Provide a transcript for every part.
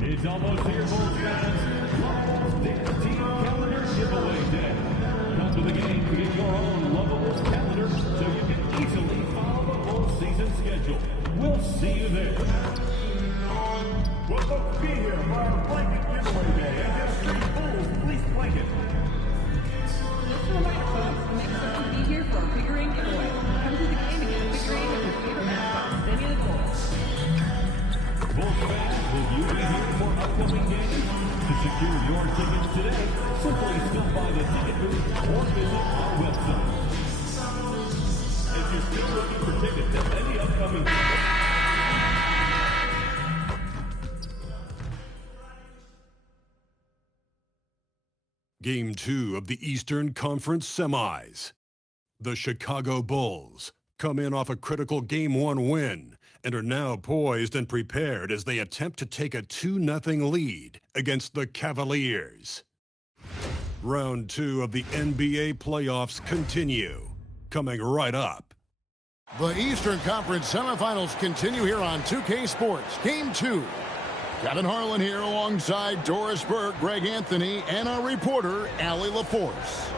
It's almost here, Bulls fans. Love's Their Team Calendar Giveaway Day. Come to the game to get your own Love's calendar so you can easily follow the Bulls season schedule. We'll see you there. Well, folks, be here for our blanket giveaway day. And just 3 Bulls, please blanket. Just a reminder, folks, make sure to be here for our figurine giveaway. Come to the game and get a figurine of your favorite mascots, any of the Bulls. Bulls fans, will you be here for upcoming games? To secure your tickets today, simply stop by the ticket booth or visit our website. If you're still looking for tickets to any upcoming games, Game 2 of the Eastern Conference Semis. The Chicago Bulls come in off a critical Game 1 win and are now poised and prepared as they attempt to take a 2-0 lead against the Cavaliers. Round 2 of the NBA playoffs continue, coming right up. The Eastern Conference semifinals continue here on 2K Sports. Game 2. Kevin Harlan here alongside Doris Burke, Greg Anthony, and our reporter, Allie LaForce.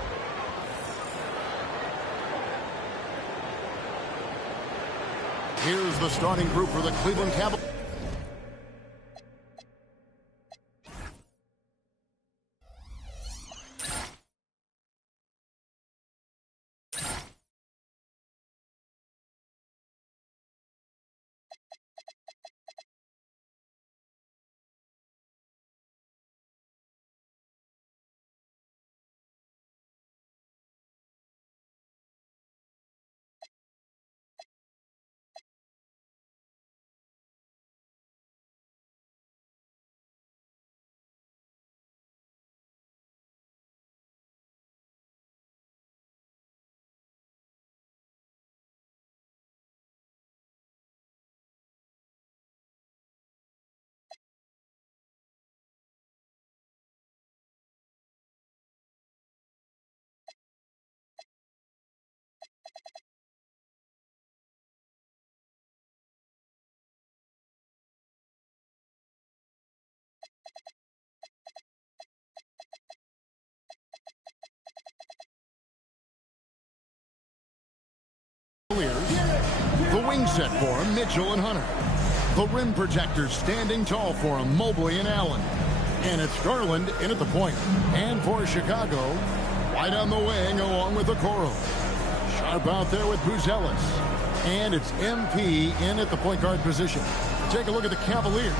Here's the starting group for the Cleveland Cavaliers. The wing set for him, Mitchell and Hunter. The rim protectors standing tall for him, Mobley and Allen. And it's Garland in at the point. And for Chicago, White on the wing along with Okoro. Sharp out there with Buzelis. And it's MP in at the point guard position. Take a look at the Cavaliers.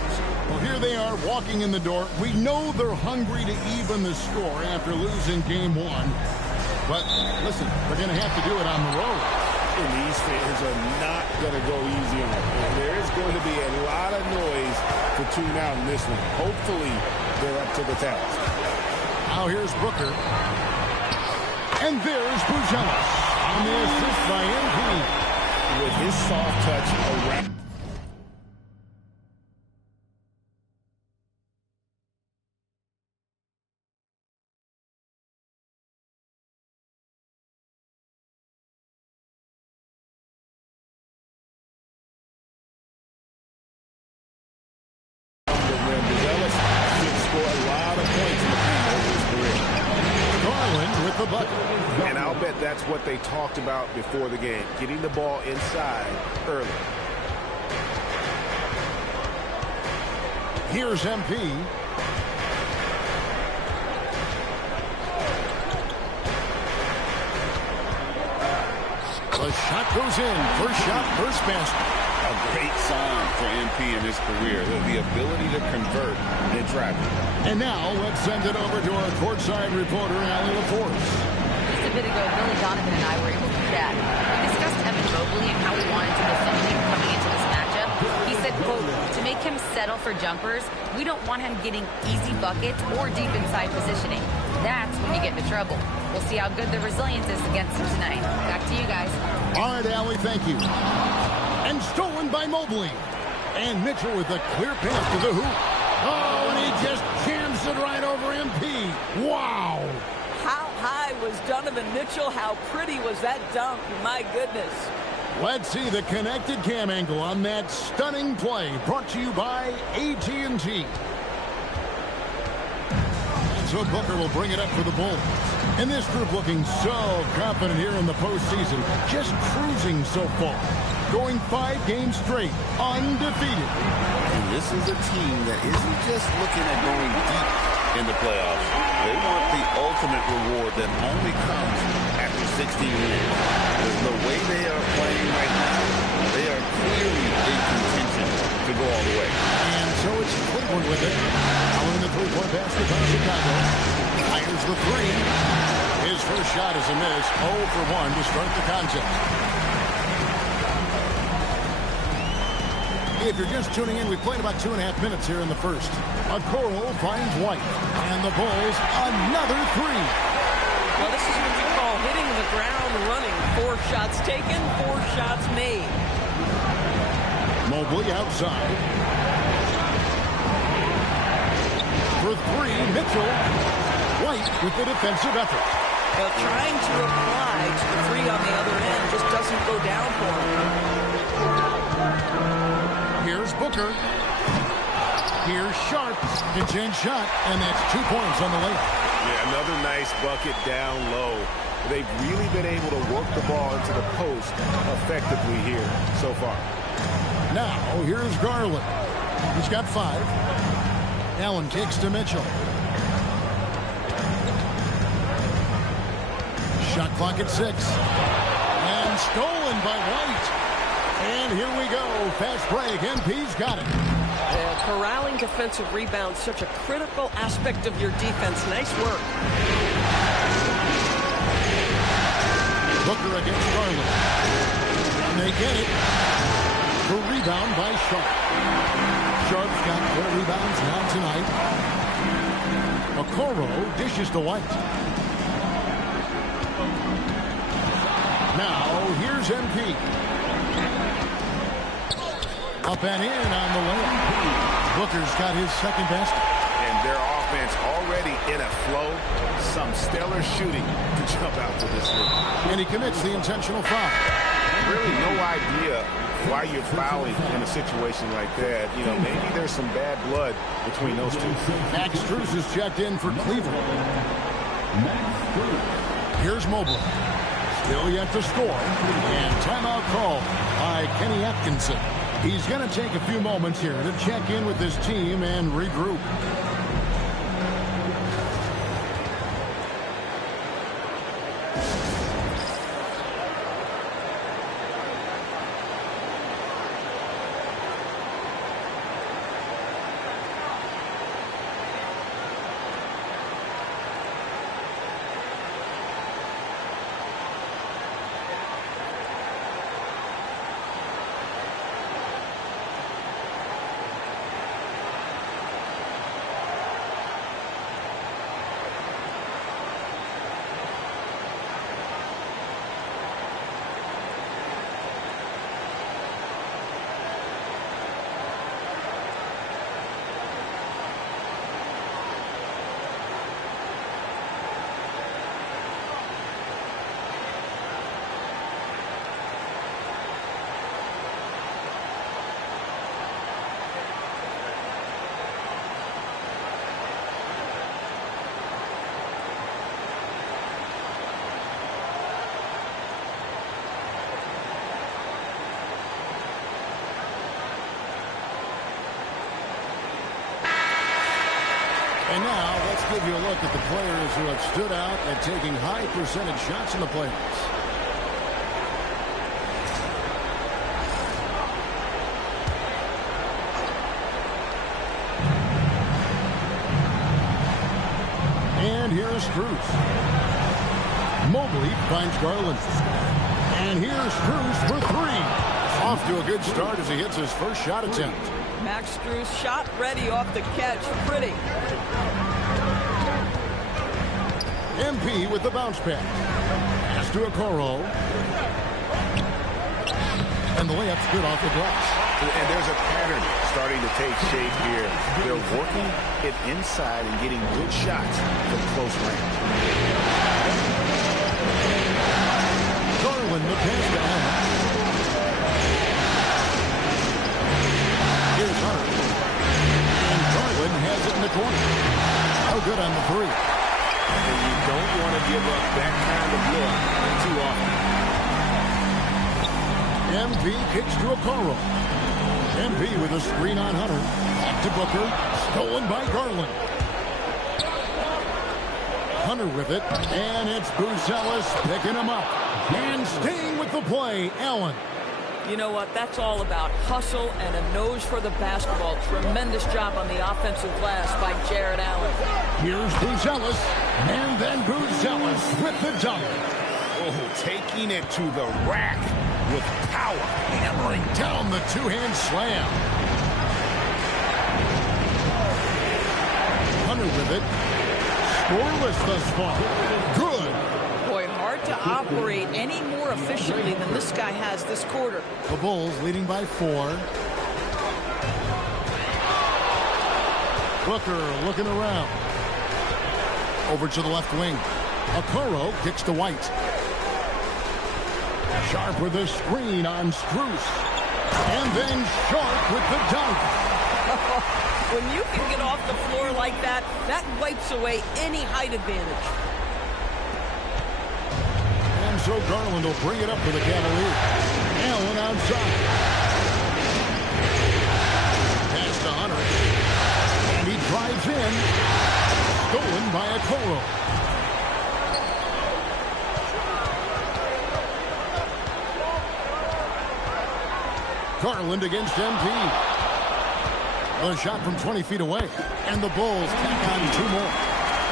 Well, here they are walking in the door. We know they're hungry to even the score after losing game 1. But listen, they're going to have to do it on the road. And these fans are not going to go easy on it. And there is going to be a lot of noise to tune out in this one. Hopefully, they're up to the task. Now here's Booker. And there's Buzelis on the assist by MP. With his soft touch around. lot of points in the paint over his career. Garland with the bucket. And I'll bet that's what they talked about before the game, getting the ball inside early. Here's MP. The shot goes in. First shot, first basket. A great sign for MP in his career, the ability to convert in traffic. And now let's send it over to our courtside reporter, Allie LaForce. Just a bit ago, Billy Donovan and I were able to chat. We discussed Evan Mobley and how we wanted to defend him coming into this matchup. He said, quote, to make him settle for jumpers, we don't want him getting easy buckets or deep inside positioning. That's when you get into trouble. We'll see how good the resilience is against him tonight. Back to you guys. All right, Allie, thank you. And stolen by Mobley. And Mitchell with a clear pass to the hoop. Oh, and he just jams it right over MP. Wow. How high was Donovan Mitchell? How pretty was that dunk? My goodness. Let's see the connected cam angle on that stunning play. Brought to you by AT&T. So Booker will bring it up for the Bulls. And this group looking so confident here in the postseason. Just cruising so far. Going 5 games straight, undefeated. And this is a team that isn't just looking at going deep in the playoffs. They want the ultimate reward that only comes after 16 wins. With the way they are playing right now, they are clearly in contention to go all the way. And so it's Cleveland with it. Following the three-point basket by Chicago. Fires the three. His first shot is a miss. 0 for 1 to start the contest. If you're just tuning in, we played about 2.5 minutes here in the first. Okoro finds White. And the Bulls, another three. Well, this is what you call hitting the ground running. 4 shots taken, 4 shots made. Mobley outside. For 3, Mitchell. White with the defensive effort. Well, trying to reply to the 3 on the other end just doesn't go down for him. Here's Booker. Here's Sharp. Pinch-in shot, and that's 2 points on the layup. Yeah, another nice bucket down low. They've really been able to work the ball into the post effectively here so far. Now, here's Garland. He's got 5. Allen kicks to Mitchell. Shot clock at 6. And stolen by White. And here we go. Fast break. MP's got it. Corralling defensive rebounds, such a critical aspect of your defense. Nice work. Booker against Garland. And they get it. The rebound by Sharp. Sharp's got 4 rebounds now tonight. Okoro dishes to White. Now, here's MP. Up and in on the layup. Booker's got his second basket. And their offense already in a flow. Some stellar shooting to jump out to this league. And he commits the intentional foul. Really no idea why you're fouling in a situation like that. You know, maybe there's some bad blood between those two. Max Strus is checked in for Cleveland. Here's Mobley. Still yet to score. And timeout call by Kenny Atkinson. He's going to take a few moments here to check in with his team and regroup. And now let's give you a look at the players who have stood out at taking high percentage shots in the playoffs. And here's Strus. Mobley finds Garland. And here's Strus for three. Off to a good start as he hits his first shot attempt. Max Strus shot ready off the catch. Pretty. MP with the bounce pass. Pass to Okoro. And the layup's good off the glass. And there's a pattern starting to take shape here. They're working it inside and getting good shots from close range. Garland, the pass down. Here's Hart. And Garland has it in the corner. Oh, good on the three. And you don't want to give up that kind of look too often. MP kicks to Okoro. MP with a screen on Hunter. Back to Booker. Stolen by Garland. Hunter with it. And it's Buzelis picking him up. And staying with the play, Allen. You know what? That's all about hustle and a nose for the basketball. Tremendous job on the offensive glass by Jared Allen. Here's Buzelis. And then Buzelis with the dunk. Oh, taking it to the rack with power. Hammering down the two-hand slam. Hunter with it. Scoreless thus far. Good. Boy, hard to operate any more efficiently than this guy has this quarter. The Bulls leading by 4. Booker looking around. Over to the left wing. Okoro kicks to White. Sharp with a screen on Strus. And then Sharp with the dunk. When you can get off the floor like that, that wipes away any height advantage. And so Garland will bring it up for the Cavaliers. Allen outside. Pass to Hunter. And he drives in. Stolen by Okoro. Garland against MP. A shot from 20 feet away. And the Bulls tack on 2 more.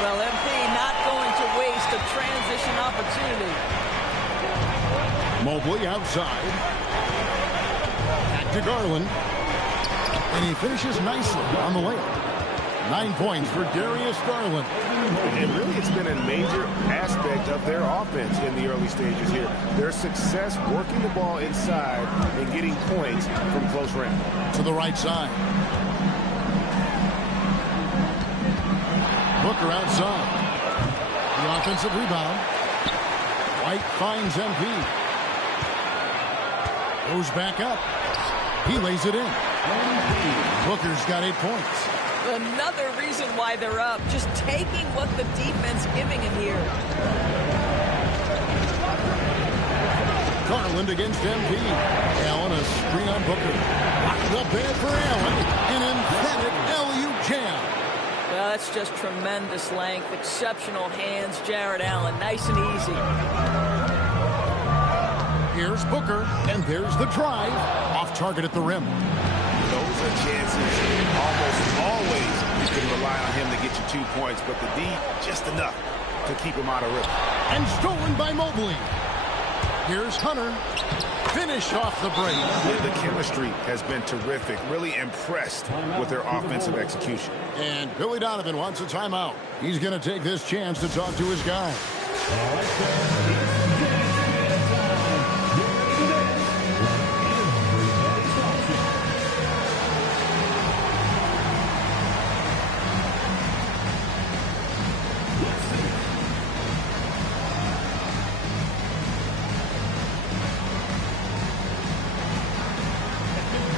Well, MP not going to waste a transition opportunity. Mobley outside. Back to Garland. And he finishes nicely on the layup. 9 points for Darius Garland. And really, it's been a major aspect of their offense in the early stages here. Their success working the ball inside and getting points from close range. To the right side. Booker outside. The offensive rebound. White finds MP. Goes back up. He lays it in. Booker's got 8 points. Another reason why they're up. Just taking what the defense giving him here. Garland against MP. Allen a screen on Booker. Well, bad for Allen. An emphatic LU jam. Well, that's just tremendous length. Exceptional hands. Jared Allen. Nice and easy. Here's Booker. And there's the drive. Off target at the rim. Those are chances almost always you can rely on him to get you 2 points, but the D, just enough to keep him out of rhythm. And stolen by Mobley. Here's Hunter. Finish off the break. The chemistry has been terrific. Really impressed with their offensive execution. And Billy Donovan wants a timeout. He's going to take this chance to talk to his guy. All right, sir.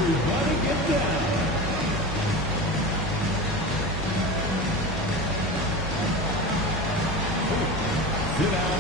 Everybody get down. Sit down.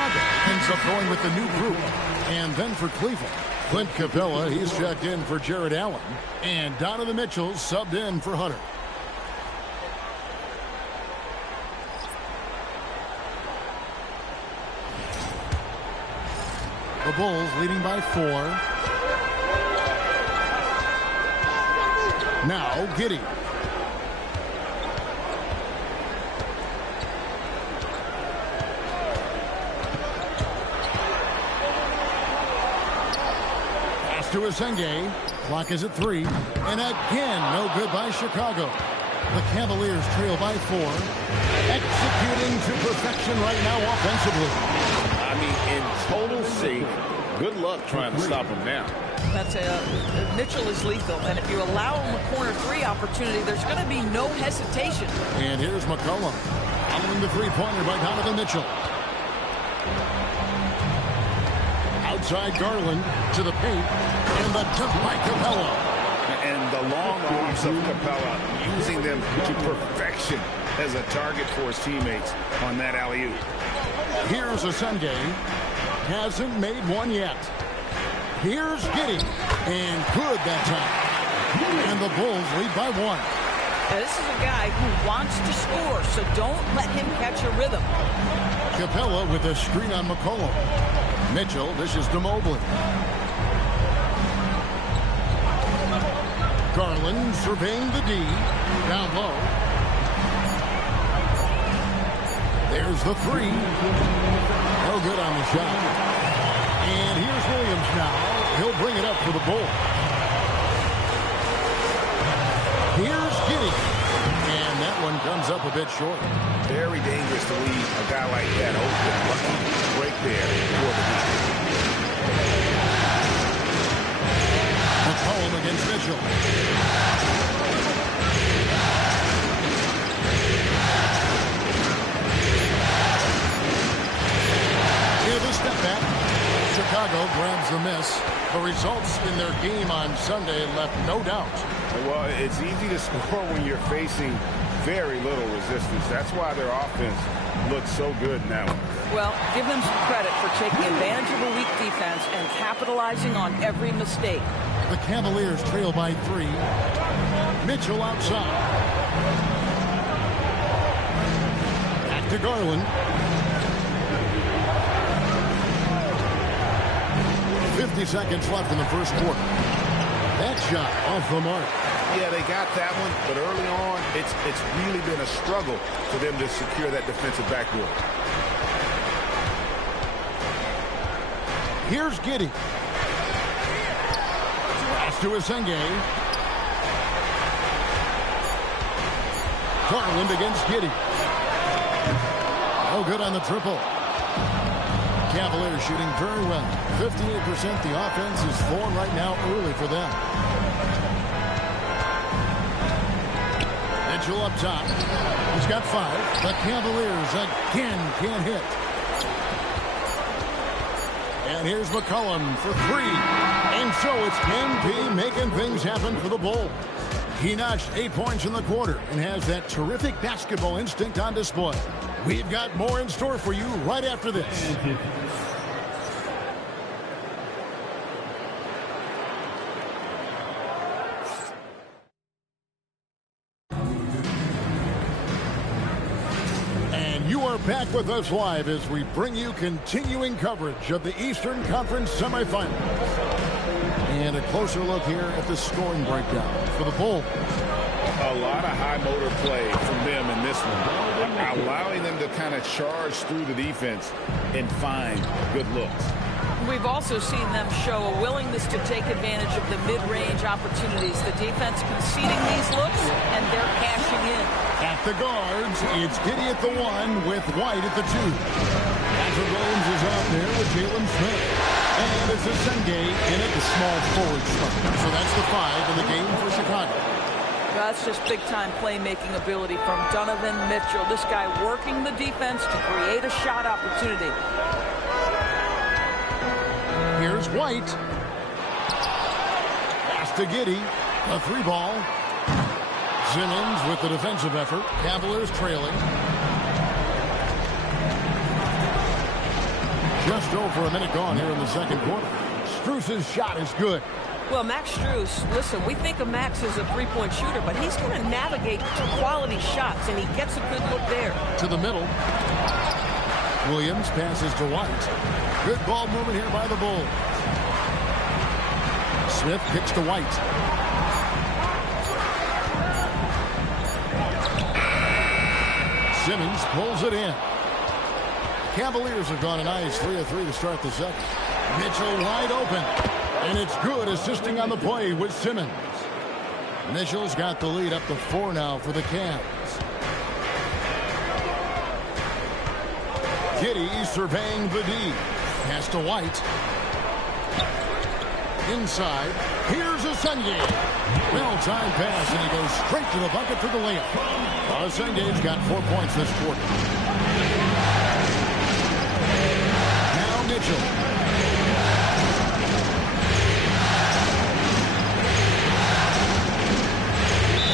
Chicago ends up going with the new group. And then for Cleveland, Clint Capella, he's checked in for Jared Allen. And Donovan Mitchell subbed in for Hunter. The Bulls leading by 4. Now Giddey. Pass to Asenge. Clock is at 3. And again, no good by Chicago. The Cavaliers trail by 4. Executing to perfection right now offensively. I mean, in total sync. Good luck trying to stop him now. That's Mitchell is lethal, and if you allow him a corner 3 opportunity, there's going to be no hesitation. And here's McCollum, following the three-pointer by Donovan Mitchell. Outside Garland to the paint, and the dunk by Capella. And the long arms of Capella, using them to perfection as a target for his teammates on that alley-oop. Here's Asenge. Hasn't made one yet. Here's Giddey. And good that time. And the Bulls lead by 1. Now, this is a guy who wants to score, so don't let him catch a rhythm. Capella with a screen on McCollum. Mitchell dishes to Mobley. Garland surveying the D. Down low. There's the 3. No good on the shot. And here's Williams now. He'll bring it up for the Bulls. Here's Giddey. And that one comes up a bit short. Very dangerous to leave a guy like that open. Lucky break there for the defense. McCollum against Mitchell. The step back. Chicago grabs the miss. The results in their game on Sunday left no doubt. Well, it's easy to score when you're facing very little resistance. That's why their offense looks so good now. Well, give them some credit for taking advantage of a weak defense and capitalizing on every mistake. The Cavaliers trail by 3. Mitchell outside. Back to Garland. 50 seconds left in the first quarter. That shot off the mark. Yeah, they got that one, but early on, it's really been a struggle for them to secure that defensive backboard. Here's Giddey. Pass to Asenge. Garland against Giddey. No good on the triple. Cavaliers shooting very well. 58%. The offense is flowing right now early for them. Mitchell up top. He's got 5. The Cavaliers again can't hit. And here's McCollum for 3. And so it's MP making things happen for the Bulls. He notched 8 points in the quarter and has that terrific basketball instinct on display. We've got more in store for you right after this. And you are back with us live as we bring you continuing coverage of the Eastern Conference semifinals. And a closer look here at the scoring breakdown for the Bulls. A lot of high motor play from them in this one, allowing them to kind of charge through the defense and find good looks. We've also seen them show a willingness to take advantage of the mid-range opportunities. The defense conceding these looks, and they're cashing in. At the guards, it's Giddey at the 1 with White at the 2. Patrick Williams is out there with Jalen Smith. And it's Asenge in at the small forward spot. So that's the 5 in the game for Chicago. That's just big-time playmaking ability from Donovan Mitchell. This guy working the defense to create a shot opportunity. Here's White. Pass to Giddey. A 3-ball. Simmons with the defensive effort. Cavaliers trailing. Just over a minute gone here in the second quarter. Strus's shot is good. Well, Max Strus, listen, we think of Max as a three-point shooter, but he's going to navigate to quality shots, and he gets a good look there. To the middle. Williams passes to White. Good ball movement here by the Bulls. Smith kicks to White. Simmons pulls it in. Cavaliers have gone a nice 3 of 3 to start the second. Mitchell wide open. And it's good, assisting on the play with Simmons. Mitchell's got the lead up to 4 now for the Cavs. Giddey surveying the D. Pass to White. Inside. Here's Asenge. Well-timed pass, and he goes straight to the bucket for the layup. Asenge's got 4 points this quarter. Now Mitchell.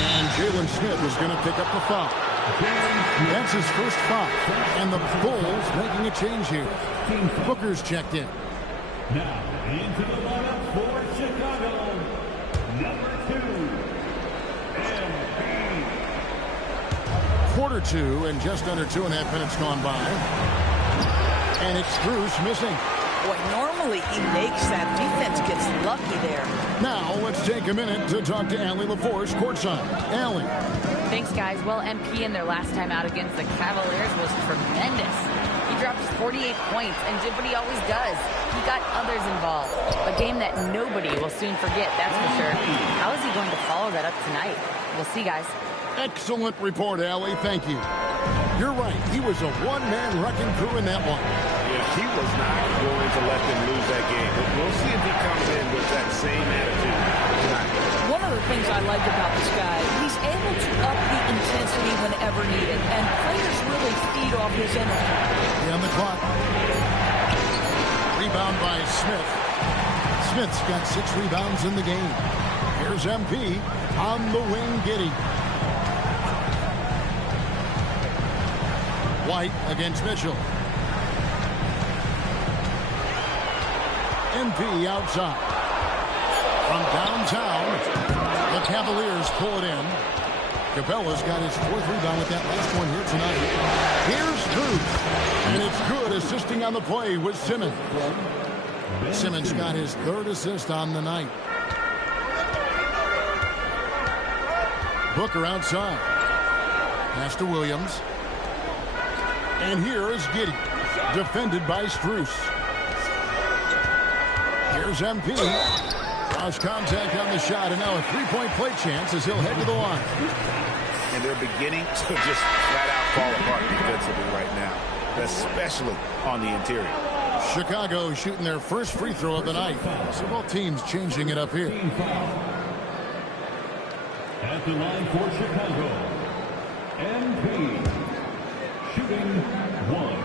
And Jalen Smith is going to pick up the foul. That's his first foul. And the Bulls making a change here. Booker's checked in. Now, into the lineup for Chicago, number 2, MP. Quarter 2 and just under 2.5 minutes gone by. And it's Strus missing. Boy, normally he makes that. Defense gets lucky there. Now let's take a minute to talk to Allie LaForce courtside. Allie. Thanks, guys. Well, MP in their last time out against the Cavaliers was tremendous. He dropped 48 points and did what he always does. He got others involved. A game that nobody will soon forget, that's for sure. How is he going to follow that up tonight? We'll see, guys. Excellent report, Allie. Thank you. You're right. He was a one-man wrecking crew in that one. Yeah, he was not going to let them lose that game. But we'll see if he comes in with that same attitude tonight. One of the things I like about this guy, he's able to up the intensity whenever needed, and players really feed off his energy. On the clock. Rebound by Smith. Smith's got 6 rebounds in the game. Here's MP on the wing, Giddey. White against Mitchell. MP outside. From downtown, the Cavaliers pull it in. Capella's got his 4th rebound with that last one here tonight. Here's Strus. And it's good, assisting on the play with Simmons. Simmons got his 3rd assist on the night. Booker outside. Pass to Williams. And here is Giddey. Defended by Strus. Here's MP. Lost contact on the shot, and now a 3-point play chance as he'll head to the line. And they're beginning to just flat out fall apart defensively right now, especially on the interior. Chicago shooting their first free throw of the night. So both teams changing it up here. At the line for Chicago, MP, shooting 1.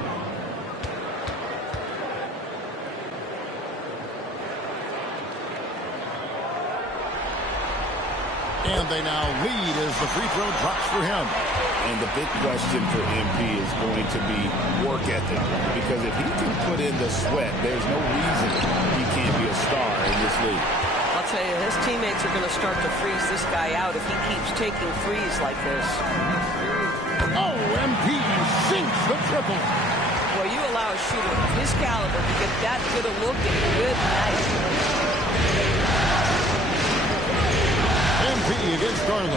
And they now lead as the free throw drops for him. And the big question for MP is going to be work ethic. Because if he can put in the sweat, there's no reason he can't be a star in this league. I'll tell you, his teammates are going to start to freeze this guy out if he keeps taking threes like this. Oh, MP sinks the triple. Well, you allow a shooter of his caliber to get that good a look at good night. MP against Garland.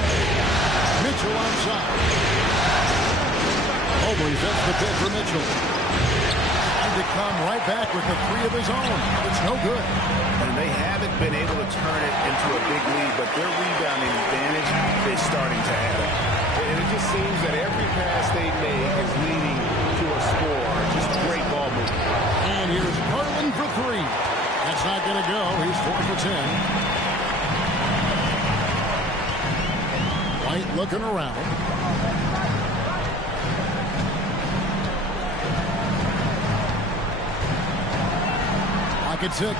Mitchell outside. Mobley sets the pick for Mitchell. Trying to come right back with the 3 of his own. It's no good. And they haven't been able to turn it into a big lead, but their rebounding advantage is starting to add up. And it just seems that every pass they make is leading to a score. Just great ball movement. And here's Garland for 3. That's not going to go. He's 4 for 10. White looking around. Pocket 6.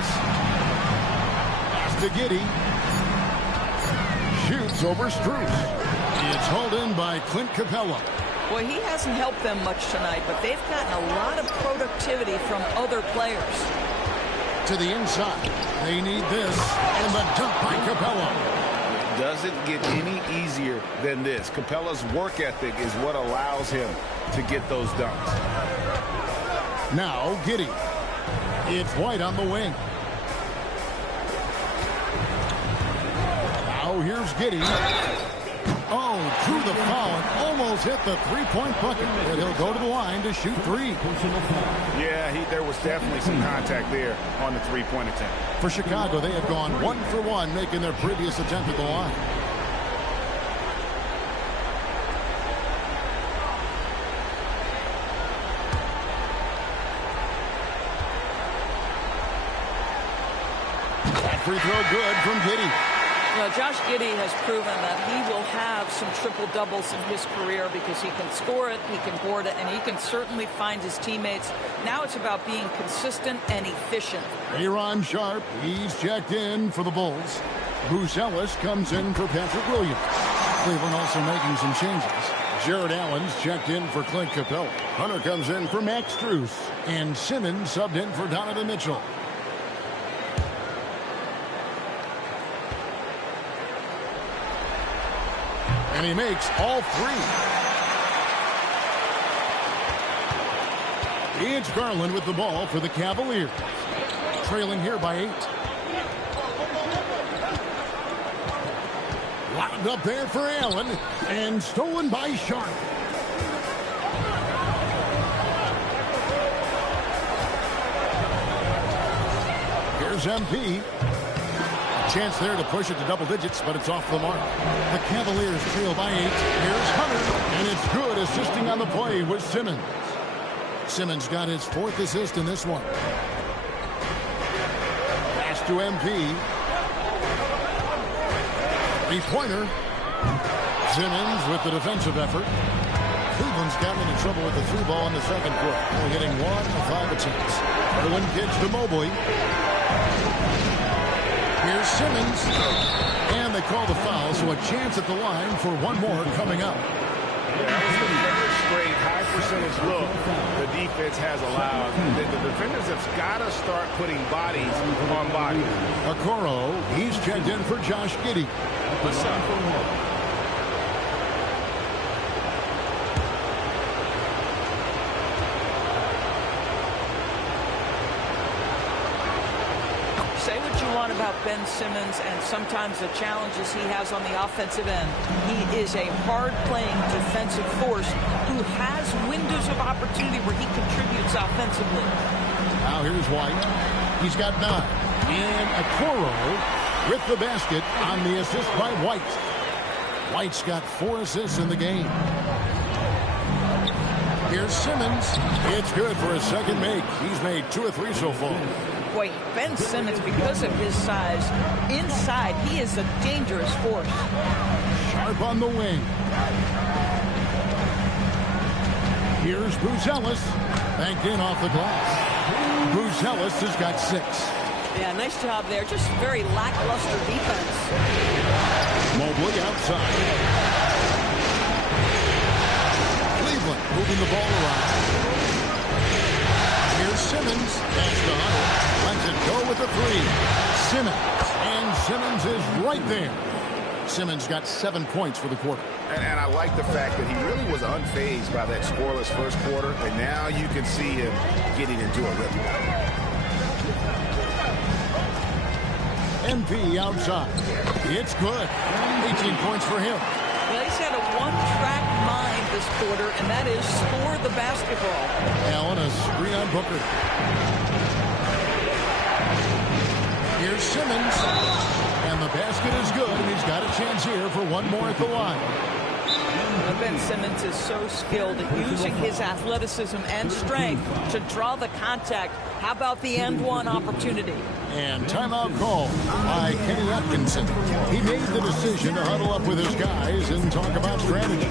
Pass to Giddey. Shoots over Strus. It's hauled in by Clint Capella. Boy, he hasn't helped them much tonight, but they've gotten a lot of productivity from other players. To the inside. They need this. And the dunk by Capella. Doesn't get any easier than this. Capella's work ethic is what allows him to get those dunks. Now Giddey. It's White on the wing. Now here's Giddey. Oh, drew the foul and almost hit the three-point bucket. But he'll go to the line to shoot three. Yeah, there was definitely some contact there on the three-point attempt. For Chicago, they have gone 1 for 1, making their previous attempt at the line. That free throw good from Giddey. Well, Josh Giddey has proven that he will have some triple-doubles in his career because he can score it, he can board it, and he can certainly find his teammates. Now it's about being consistent and efficient. Aaron Sharp, he's checked in for the Bulls. Bruce Ellis comes in for Patrick Williams. Cleveland also making some changes. Jared Allen's checked in for Clint Capella. Hunter comes in for Max Strus. And Simmons subbed in for Donovan Mitchell. And he makes all three. It's Garland with the ball for the Cavaliers. Trailing here by 8. Lobbed up there for Allen. And stolen by Sharp. Here's MP. Chance there to push it to double digits, but it's off the mark. The Cavaliers trail by 8. Here's Hunter, and it's good, assisting on the play with Simmons. Simmons got his 4th assist in this one. Pass to MP. 3-pointer. Simmons with the defensive effort. Cleveland's gotten into trouble with the 3 ball in the second quarter. Only hitting 1 of 5 attempts. Irwin kicks to Mobley. Here's Simmons, and they call the foul, so a chance at the line for one more coming up. Yeah, that was the first straight high-percentage look the defense has allowed. The defenders have got to start putting bodies on bodies. Okoro, he's checked in for Josh Giddey. What's up? Say what you want about Ben Simmons and sometimes the challenges he has on the offensive end. He is a hard-playing defensive force who has windows of opportunity where he contributes offensively. Now here's White. He's got 9. And Okoro with the basket on the assist by White. White's got 4 assists in the game. Here's Simmons. It's good for a second make. He's made 2 or 3 so far. Boy, Ben Simmons, because of his size, inside, he is a dangerous force. Sharp on the wing. Here's Bruce Ellis. Banked in off the glass. Bruce Ellis has got 6. Yeah, nice job there. Just very lackluster defense. Mobley outside. Cleveland moving the ball around. Here's Simmons. That's the Hunter. Lets it go with the 3. Simmons. And Simmons is right there. Simmons got 7 points for the quarter. And I like the fact that he really was unfazed by that scoreless first quarter. And now you can see him getting into a rhythm. MP outside. It's good. 18 points for him. Well, he's had a one-track mind this quarter, and that is score the basketball. Allen, a screen on Booker. Here's Simmons. And the basket is good, and he's got a chance here for one more at the line. Well, Ben Simmons is so skilled at using his athleticism and strength to draw the contact. How about the end-one opportunity? And timeout call by Kenny Atkinson. He made the decision to huddle up with his guys and talk about strategy.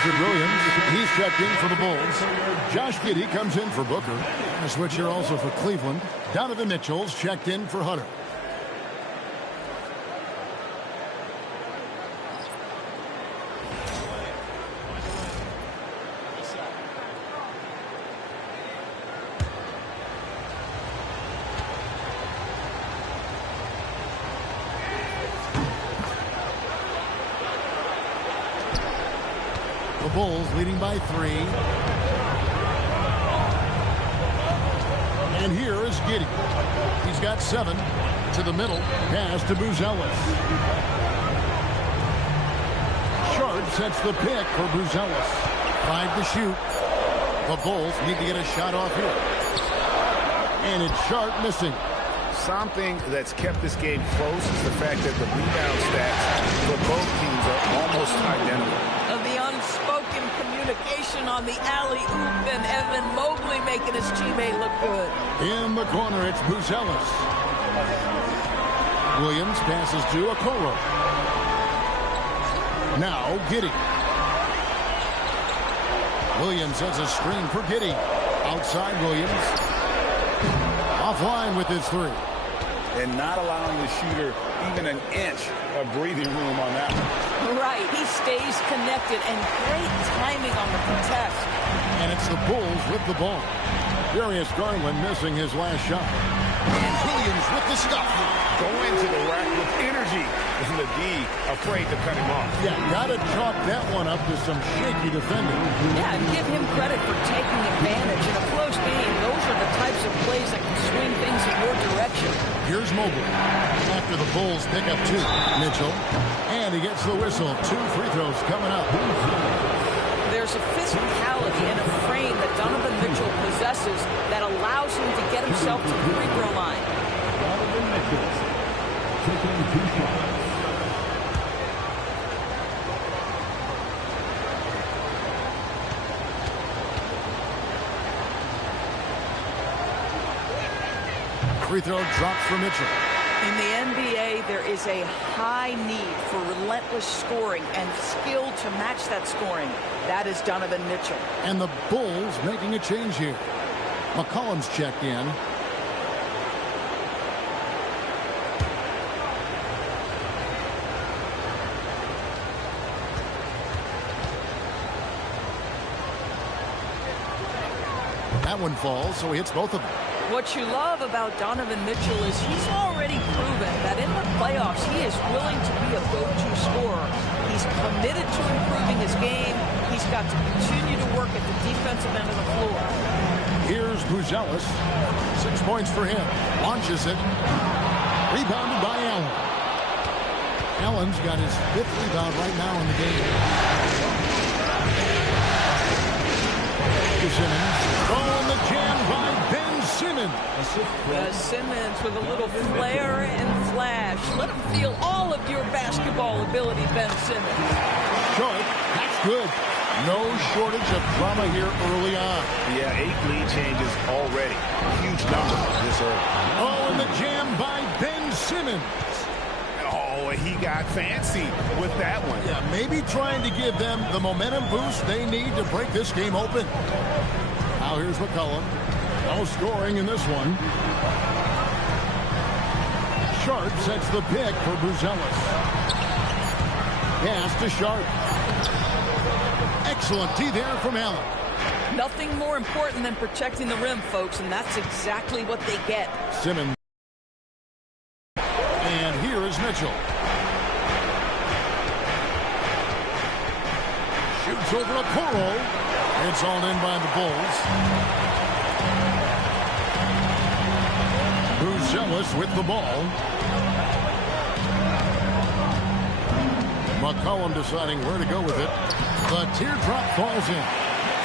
Patrick Williams, he's checked in for the Bulls. Josh Giddey comes in for Booker. A switch here also for Cleveland. Donovan Mitchell's checked in for Hunter. The Bulls leading by 3. And here is Giddey. He's got 7 to the middle. Pass to Buzelis. Sharp sets the pick for Buzelis. 5 to shoot. The Bulls need to get a shot off here. And it's Sharp missing. Something that's kept this game close is the fact that the rebound stats for both teams are almost identical. The unspoken communication on the alley-oop, and Evan Mobley making his teammate look good. In the corner, it's Buzelis. Williams passes to Okoro. Now Giddey. Williams has a screen for Giddey. Outside Williams. Offline with his 3. And not allowing the shooter even an inch of breathing room on that one. Right, he stays connected, and great timing on the contest. And it's the Bulls with the ball. Darius Garland missing his last shot. And Williams with the stuff. Going to the rack with energy. And the D afraid to cut him off. Yeah, gotta chalk that one up to some shaky defending. Yeah, and give him credit for taking advantage. In a close game, those are the types of plays that can swing things in your direction. Here's Mobley. After the Bulls pick up 2. Mitchell. And he gets the whistle. 2 free throws coming up. There's a physicality and a frame that Donovan Mitchell possesses that allows him to get himself to the free throw line. Donovan Mitchell taking 2 shots. Free throw drops for Mitchell. In the NBA, there is a high need for relentless scoring and skill to match that scoring. That is Donovan Mitchell. And the Bulls making a change here. McCollum's checked in. That one falls, so he hits both of them. What you love about Donovan Mitchell is he's already proven that in the playoffs he is willing to be a go-to scorer. He's committed to improving his game. He's got to continue to work at the defensive end of the floor. Here's Buzelis. 6 points for him. Launches it. Rebounded by Allen. Allen's got his 5th rebound right now in the game. Simmons. Oh, and the jam by Ben Simmons. Simmons with a little flair and flash. Let him feel all of your basketball ability, Ben Simmons. Short. That's good. No shortage of drama here early on. Yeah, 8 lead changes already. Huge number this early. Oh, and the jam by Ben Simmons. Oh, he got fancy with that one. Yeah, maybe trying to give them the momentum boost they need to break this game open. Now here's McCollum. No scoring in this one. Sharp sets the pick for Buzelis. Pass to Sharp. Excellent D there from Allen. Nothing more important than protecting the rim, folks, and that's exactly what they get. Simmons. And here is Mitchell. Shoots over a Okoro. It's all in by the Bulls. Buzelis with the ball. McCollum deciding where to go with it. The teardrop falls in.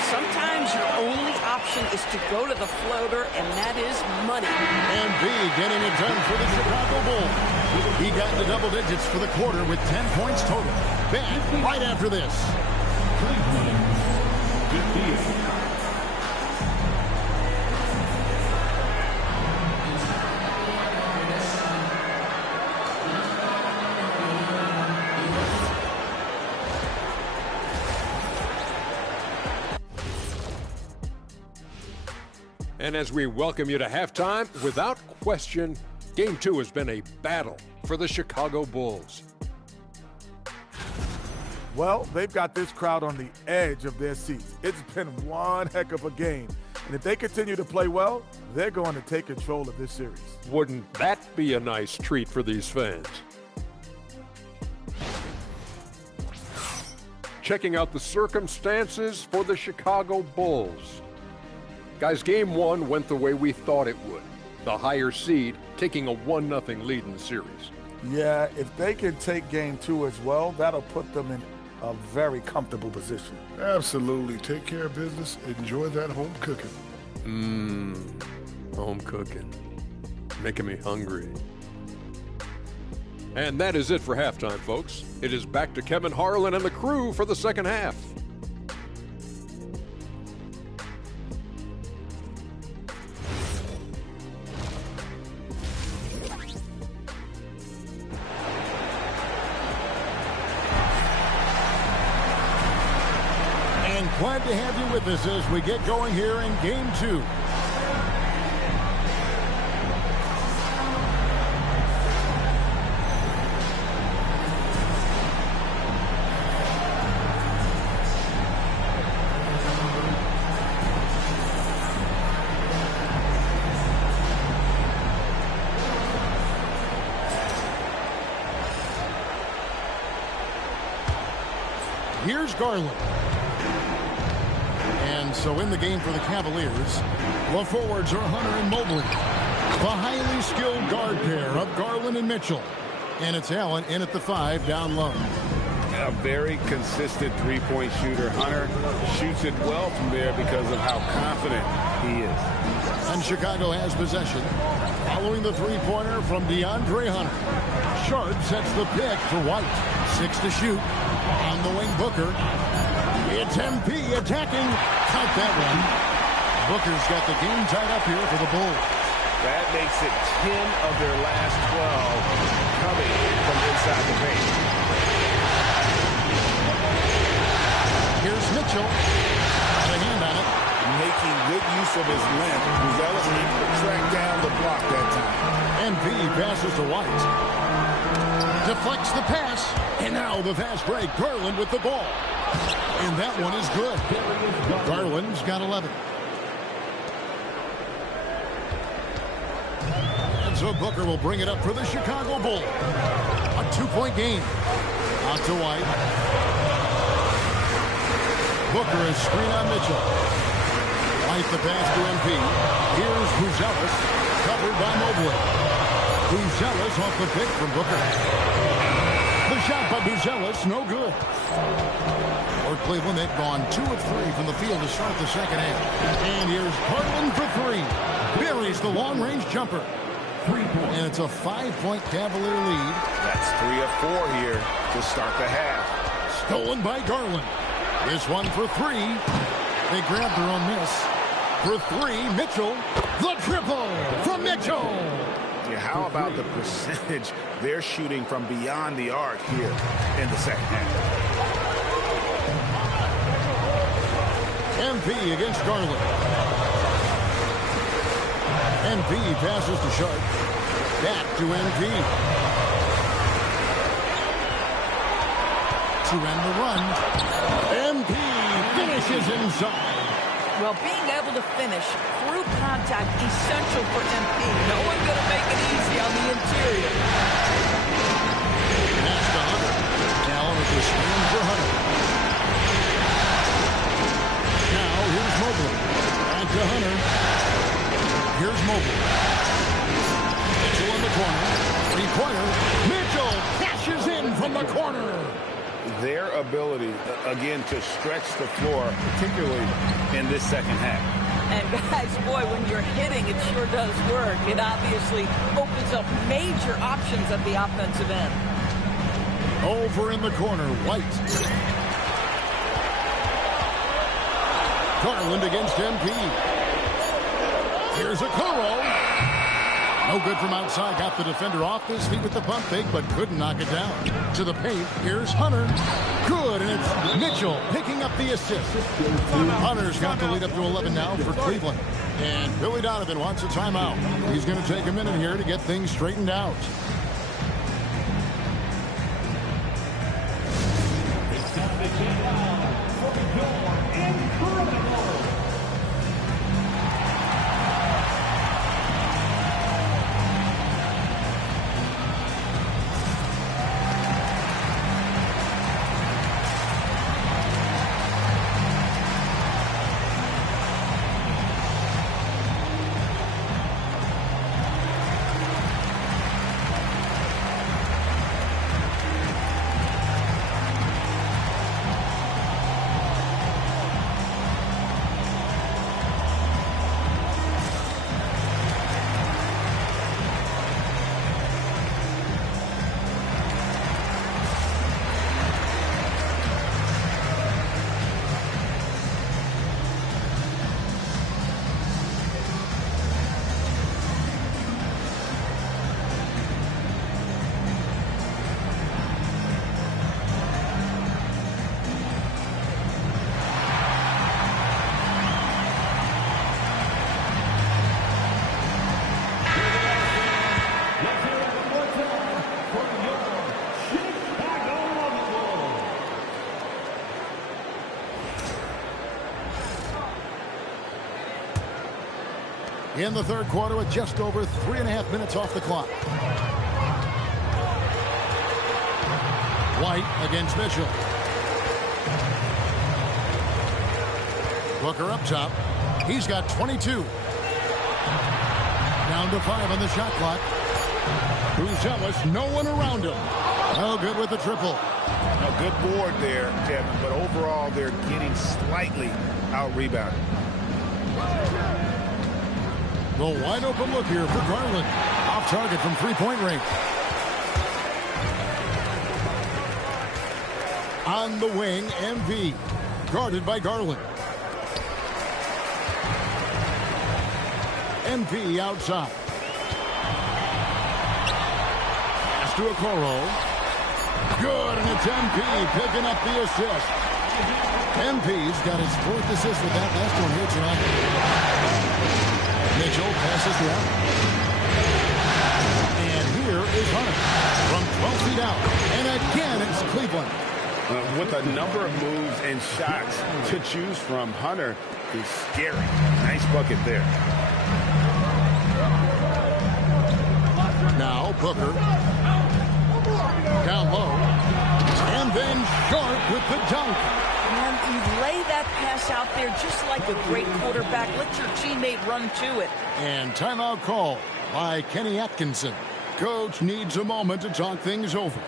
Sometimes your only option is to go to the floater, and that is money. And B getting it done for the Chicago Bulls. He got into double digits for the quarter with 10 points total. Back right after this. Cleveland, 58. And as we welcome you to halftime, without question, Game 2 has been a battle for the Chicago Bulls. Well, they've got this crowd on the edge of their seats. It's been one heck of a game. And if they continue to play well, they're going to take control of this series. Wouldn't that be a nice treat for these fans? Checking out the circumstances for the Chicago Bulls. Guys, Game 1 went the way we thought it would. The higher seed taking a 1-0 lead in the series. Yeah, if they can take Game 2 as well, that'll put them in a very comfortable position. Absolutely. Take care of business. Enjoy that home cooking. Home cooking. Making me hungry. And that is it for halftime, folks. It is back to Kevin Harlan and the crew for the second half. And glad to have you with us as we get going here in Game 2. Here's Garland. And so in the game for the Cavaliers, the forwards are Hunter and Mobley. The highly skilled guard pair of Garland and Mitchell. And it's Allen in at the 5 down low. A very consistent three-point shooter. Hunter shoots it well from there because of how confident he is. And Chicago has possession. Following the three-pointer from DeAndre Hunter. Sharp sets the pick for White. 6 to shoot. On the wing, Booker. It's MP attacking. Count that one. Booker's got the game tied up here for the Bulls. That makes it 10 of their last 12 coming from inside the paint. Here's Mitchell. Got a hand on it. Making good use of his length. Buzelis able to track down the block that time. MP passes to White. Deflects the pass. And now the fast break. Garland with the ball. And that one is good. Garland's got 11. And so Booker will bring it up for the Chicago Bulls. A 2-point game. Out to White. Booker is screen on Mitchell. White the pass to MP. Here's Buzelis. Covered by Mobley. Buzelis off the pick from Booker. The shot by Buzelis, no good. For Cleveland, they've gone 2 of 3 from the field to start the second half. And here's Garland for 3. Buries the long-range jumper. And it's a 5-point Cavalier lead. That's 3 of 4 here to start the half. Stolen by Garland. This one for 3. They grabbed their own miss. For 3, Mitchell. The triple from Mitchell. Yeah, how about the percentage they're shooting from beyond the arc here in the second half? MP against Garland. MP passes to Sharp. Back to MP. To end the run. MP finishes inside. Well, being able to finish through contact, essential for MP. No one going to make it easy on the interior. Pass to Hunter. Allen with the screen for Hunter. Now here's Mobley. Back to Hunter. Here's Mobley. Mitchell in the corner. Three-pointer. Mitchell cashes in from the corner. Their ability, again, to stretch the floor, particularly in this second half. And guys, boy, when you're hitting, it sure does work. It obviously opens up major options at the offensive end. Over in the corner, White. Garland against MP. Here's a Okoro. No good from outside. Got the defender off his feet with the pump fake, but couldn't knock it down. To the paint. Here's Hunter. Good, and it's Mitchell picking up the assist. Hunter's got the lead up to 11 now for Cleveland. And Billy Donovan wants a timeout. He's going to take a minute here to get things straightened out. In the third quarter with just over 3.5 minutes off the clock. White against Mitchell. Booker up top. He's got 22. Down to 5 on the shot clock. Bruzelis, no one around him. Oh, good with the triple. A good board there, Kevin, but overall they're getting slightly out-rebounded. The wide open look here for Garland. Off target from three-point range. On the wing, MV. Guarded by Garland. MV outside. Pass to Okoro. Good, and it's MP picking up the assist. MP's got his 4th assist with that last one here tonight. Mitchell passes down. And here is Hunter from 12 feet out. And again, it's Cleveland. With a number of moves and shots to choose from, Hunter is scary. Nice bucket there. Now Booker. Down low. And then Sharp with the dunk. And you lay that pass out there just like a great quarterback. Let your teammate run to it. And timeout call by Kenny Atkinson. Coach needs a moment to talk things over.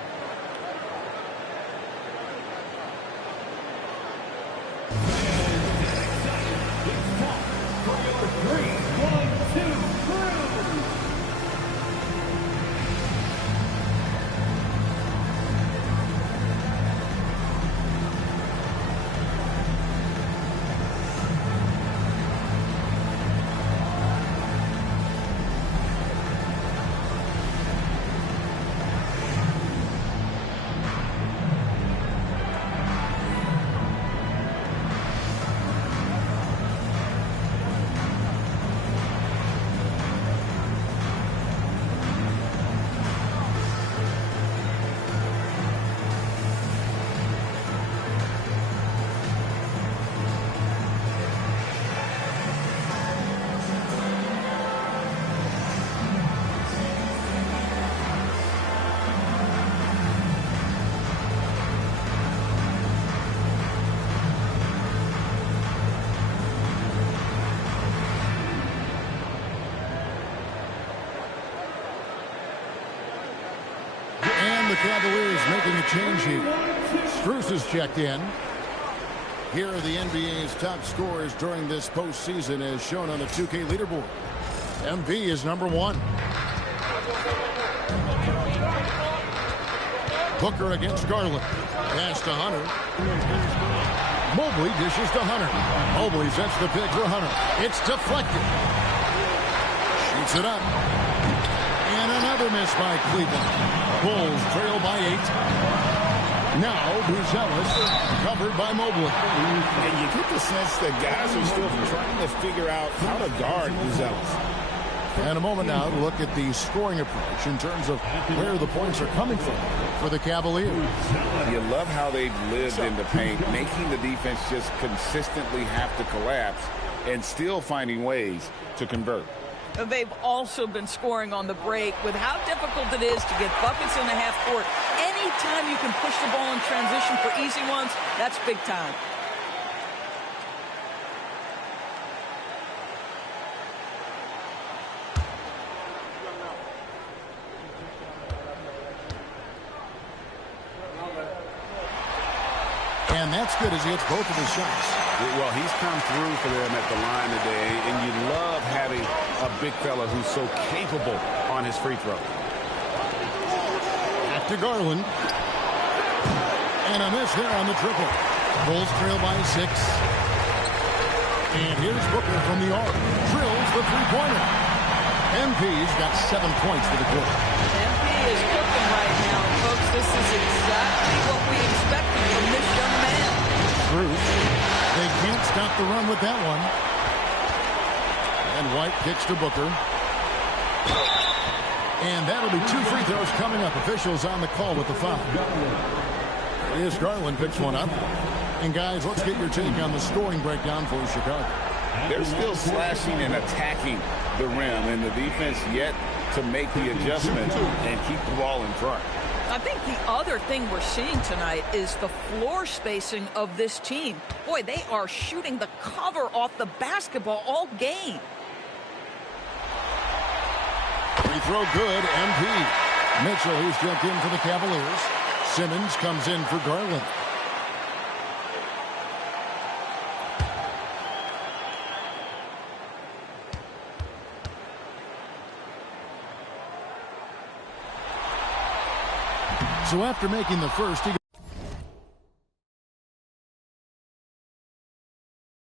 Cavaliers making a change here. Strus is checked in. Here are the NBA's top scorers during this postseason as shown on the 2K leaderboard. MV is number 1. Booker against Garland. Pass to Hunter. Mobley dishes to Hunter. Mobley sets the pick for Hunter. It's deflected. Shoots it up. And another miss by Cleveland. Bulls trail by 8. Now, Buzelis covered by Mobley. And you get the sense that guys are still trying to figure out how to guard Buzelis. And a moment now to look at the scoring approach in terms of where the points are coming from for the Cavaliers. You love how they've lived in the paint, making the defense just consistently have to collapse and still finding ways to convert. They've also been scoring on the break with how difficult it is to get buckets in the half court. Anytime you can push the ball in transition for easy ones, that's big time. And that's good as he hits both of his shots. Well, he's come through for them at the line today, and you love having a big fella who's so capable on his free throw. Back to Garland. And a miss there on the triple. Bulls trail by 6. And here's Booker from the arc. Drills the three-pointer. MP's got 7 points for the quarter. MP is cooking right now, folks. This is exactly what we expected from this young man. Bruce. They can't stop the run with that one. And White kicks to Booker. And that'll be 2 free throws coming up. Officials on the call with the foul. Here's Garland picks one up. And guys, let's get your take on the scoring breakdown for Chicago. They're still slashing and attacking the rim, and the defense yet to make the adjustment and keep the ball in front. I think the other thing we're seeing tonight is the floor spacing of this team. Boy, they are shooting the cover off the basketball all game. Free throw good, MP. Mitchell, who's jumped in for the Cavaliers. Simmons comes in for Garland. So after making the first, he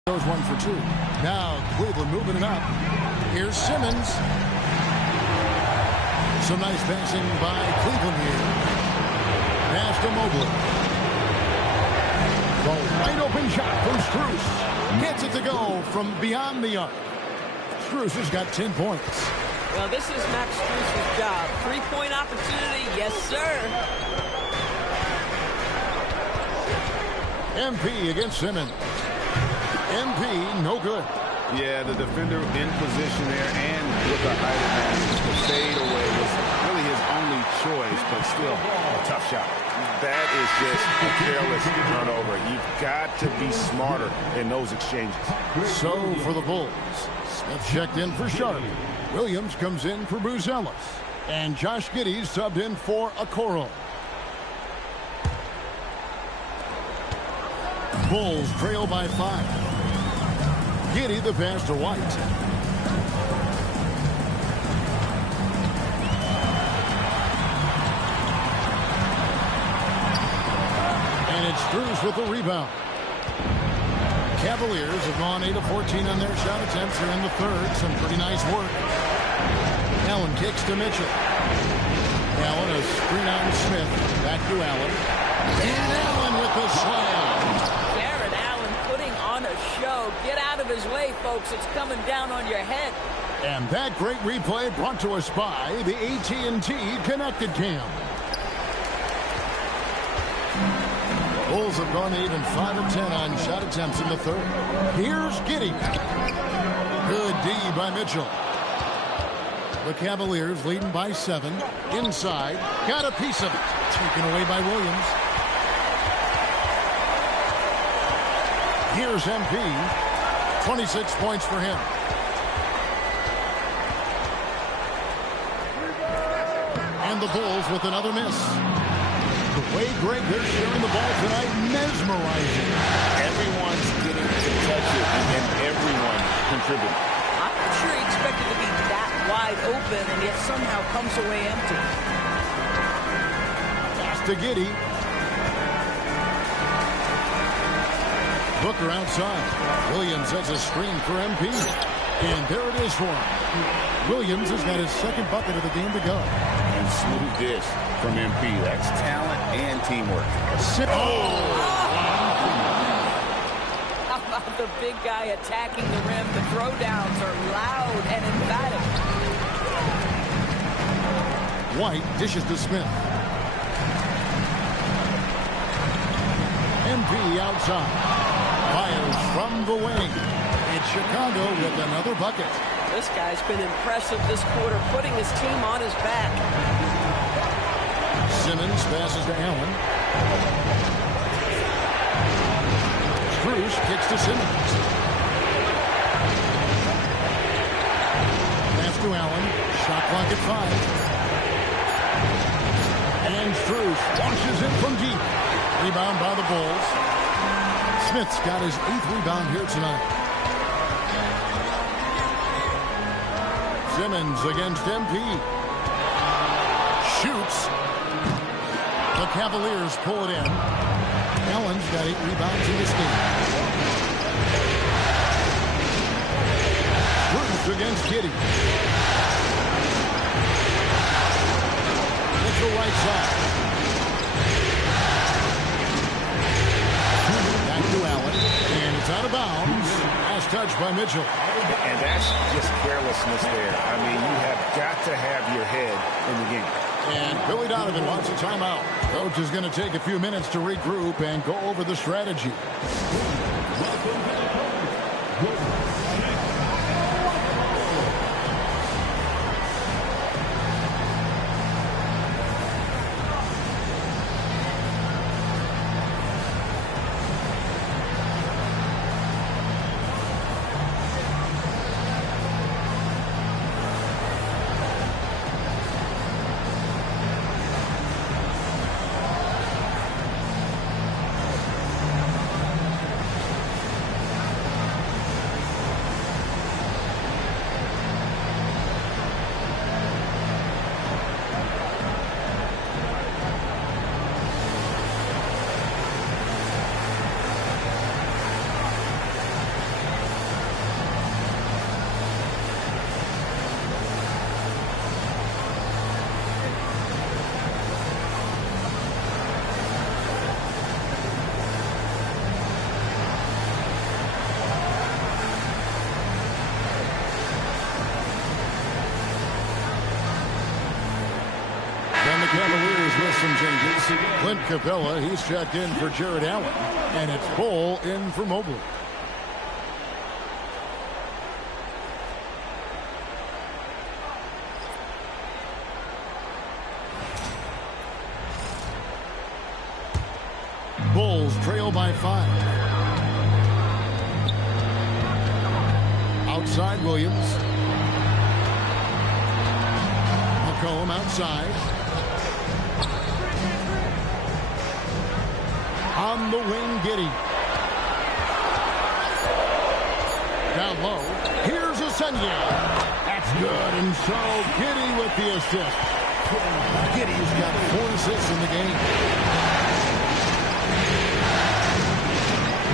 goes 1 for 2. Now Cleveland moving it up. Here's Simmons. Some nice passing by Cleveland here. Pass to Mobley. The wide open shot from Strus. Gets it to go from beyond the arc. Strus has got 10 points. Well, this is Max Strus's job. 3-point opportunity, yes, sir. MP against Simmons. MP, no good. Yeah, the defender in position there and with a height advantage. The fade away was really his only choice, but still a tough shot. That is just a careless turnover. You've got to be smarter in those exchanges. So for the Bulls, Smith checked in for Sharp. Williams comes in for Buzelis. And Josh Giddey subbed in for Okoro. Bulls trail by 5. Giddey the pass to White. And it's Strus with the rebound. Cavaliers have gone 8 of 14 on their shot attempts. They're in the third. Some pretty nice work. Allen kicks to Mitchell. Allen, a screen on Smith. Back to Allen. And Allen with the slam. Jared Allen putting on a show. Get out of his way, folks. It's coming down on your head. And that great replay brought to us by the AT&T Connected Cam. Bulls have gone 8 and 5 of 10 on shot attempts in the third. Here's Giddey. Good D by Mitchell. The Cavaliers leading by 7. Inside. Got a piece of it. Taken away by Williams. Here's MP. 26 points for him. And the Bulls with another miss. The way Greg, they're sharing the ball tonight, mesmerizing. Everyone's getting to touch it, and everyone contributing. I'm not sure he expected to be that wide open, and yet somehow comes away empty. Pass to Giddey. Booker outside. Williams has a screen for MP. And there it is for him. Williams has got his second bucket of the game to go. And smooth dish from MP. That's talent and teamwork. How about the big guy attacking the rim? The throwdowns are loud and emphatic. White dishes to Smith. MP outside. Fires from the wing. It's Chicago with another bucket. This guy's been impressive this quarter, putting his team on his back. Simmons passes to Allen. Strus kicks to Simmons. Pass to Allen. Shot clock at 5. And Strus launches in from deep. Rebound by the Bulls. Smith's got his 8th rebound here tonight. Simmons against MP. Shoots. The Cavaliers pull it in. Allen's got 8 rebounds in this game. Bruce against Giddey. Mitchell right side. Back to Allen. And it's out of bounds. Last touch by Mitchell. And that's just carelessness there. I mean, you have got to have your head in the game. And Billy Donovan wants a timeout. Coach is going to take a few minutes to regroup and go over the strategy. Cavaliers with some changes. Clint Capella, he's checked in for Jared Allen. And it's Bull in for Mobley. Bulls trail by 5. Outside Williams. McCollum outside. On the wing, Giddey. Down low. Here's Ascendia. That's good. And so Giddey with the assist. Giddey's got 4 assists in the game.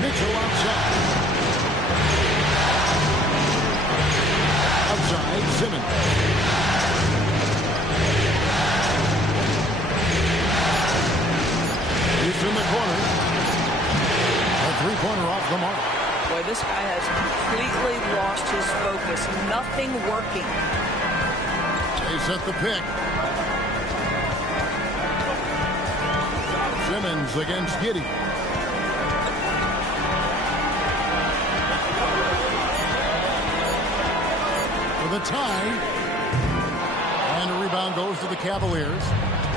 Mitchell outside. Outside, Simmons. He's in the corner. A 3-pointer off the mark. Boy, this guy has completely lost his focus. Nothing working. They set the pick. Simmons against Giddey. For the tie. And a rebound goes to the Cavaliers.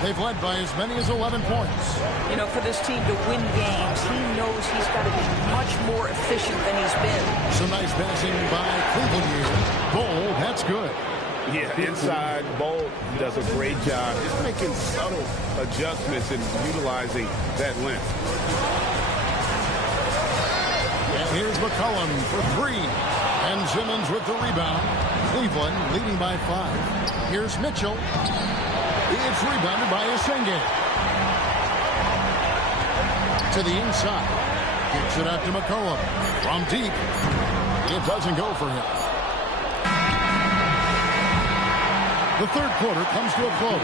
They've led by as many as 11 points. You know, for this team to win games, he knows he's got to be much more efficient than he's been. Some nice passing by Cleveland here. Bull, that's good. Yeah, inside, Bull does a great job. Just making subtle adjustments and utilizing that length. And here's McCollum for 3. And Simmons with the rebound. Cleveland leading by 5. Here's Mitchell. It's rebounded by Asenge. To the inside. Kicks it out to McCollum. From deep. It doesn't go for him. The third quarter comes to a close.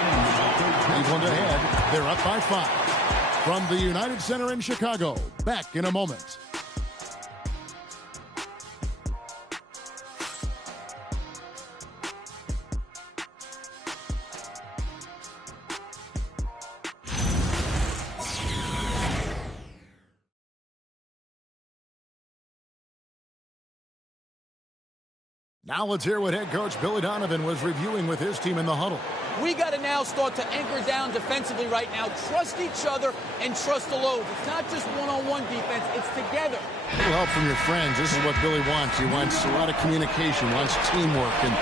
Cleveland ahead. They're up by 5. From the United Center in Chicago, back in a moment. Now let's hear what head coach Billy Donovan was reviewing with his team in the huddle. We got to now start to anchor down defensively right now. Trust each other and trust the loads. It's not just one-on-one defense. It's together. A little help from your friends. This is what Billy wants. He wants a lot of communication, wants teamwork, and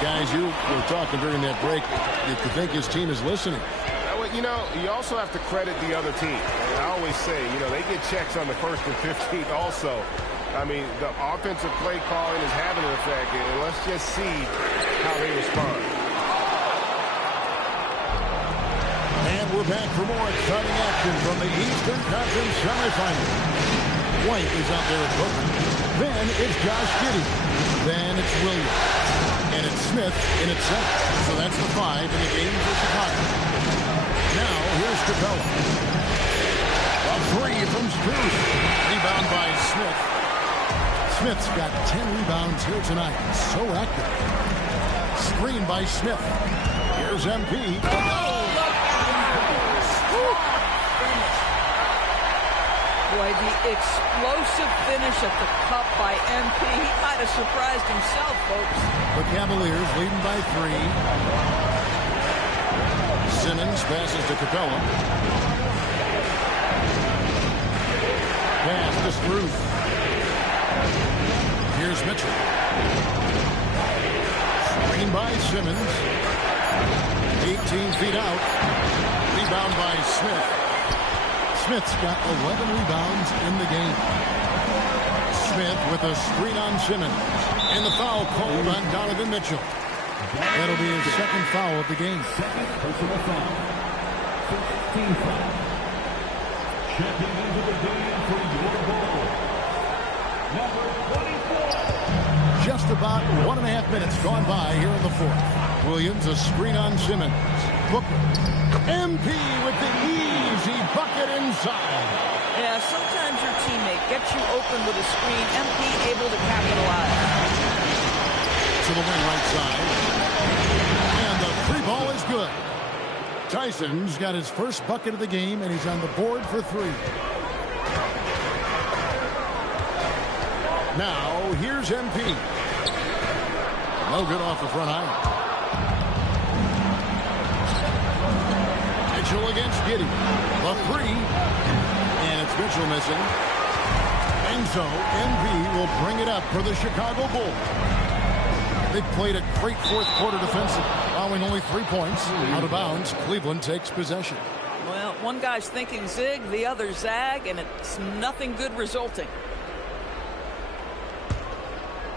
Guys, you were talking during that break. You think his team is listening. You know, you also have to credit the other team. And I always say, you know, they get checks on the 1st and 15th also. I mean, the offensive play calling is having an effect, and let's just see how they respond. And we're back for more exciting action from the Eastern Conference semifinals. White is out there at Booker. Then it's Josh Giddey. Then it's Williams. And it's Smith in its center. So that's the 5 in the game for Chicago. Now, here's Capella. A 3 from Strus. Rebound by Smith. Smith's got 10 rebounds here tonight. So active. Screen by Smith. Here's MP. Boy, the explosive finish at the cup by MP. He might have surprised himself, folks. The Cavaliers leading by 3. Simmons passes to Capella. Pass to Strus. Here's Mitchell. Screen by Simmons. 18 feet out. Rebound by Smith. Smith's got 11 rebounds in the game. Smith with a screen on Simmons. And the foul called on Donovan Mitchell. That'll be his second foul of the game. Second personal foul. 16 foul. Checking into the game for your goal. Number 24. Just about 1.5 minutes gone by here in the 4th. Williams a screen on Simmons. Booker. MP with the easy bucket inside. Yeah, sometimes your teammate gets you open with a screen. MP able to capitalize. To the wing right side. And the 3 ball is good. Tyson's got his first bucket of the game, and he's on the board for 3. Now, here's MP. No good off the front iron. Mitchell against Giddey. The 3. And it's Mitchell missing. And so, MP will bring it up for the Chicago Bulls. They played a great 4th quarter defensive, allowing only 3 points. Out of bounds, Cleveland takes possession. Well, one guy's thinking zig, the other zag, and it's nothing good resulting.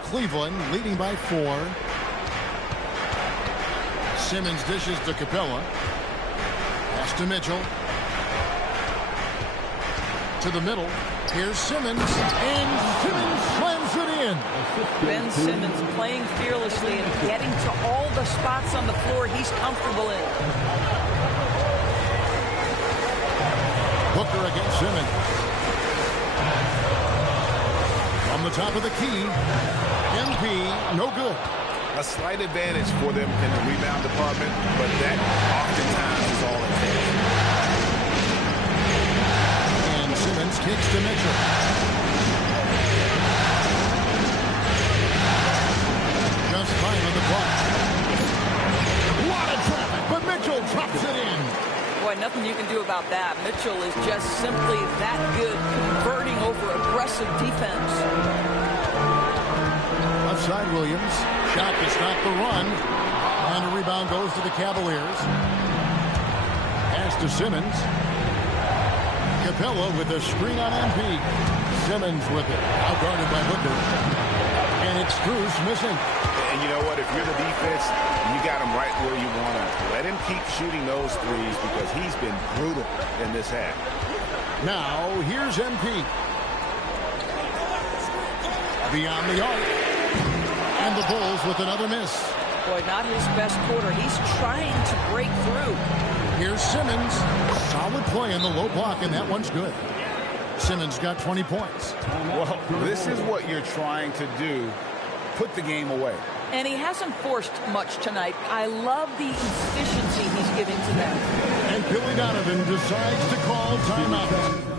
Cleveland leading by 4. Simmons dishes to Capella. Pass to Mitchell. To the middle. Here's Simmons. And Simmons slams it in. Ben Simmons playing fearlessly and getting to all the spots on the floor he's comfortable in. Booker against Simmons. From the top of the key. MP, no good. A slight advantage for them in the rebound department, but that oftentimes is all it takes. And Simmons kicks to Mitchell. Just 5 on the clock. A lot of traffic, but Mitchell drops it in. Boy, nothing you can do about that. Mitchell is just simply that good, converting over aggressive defense. Left side, Williams. Shot to stop the run. And a rebound goes to the Cavaliers. Pass to Simmons. Capella with a screen on MP. Simmons with it. Outguarded by Booker. And it's Strus missing. And you know what? If you're the defense, you got him right where you want him. Let him keep shooting those threes because he's been brutal in this half. Now, here's MP. Beyond the arc. And the Bulls with another miss. Boy, not his best quarter. He's trying to break through. Here's Simmons. Solid play in the low block, and that one's good. Simmons got 20 points. Well, this is what you're trying to do. Put the game away. And he hasn't forced much tonight. I love the efficiency he's giving to them. And Billy Donovan decides to call timeout.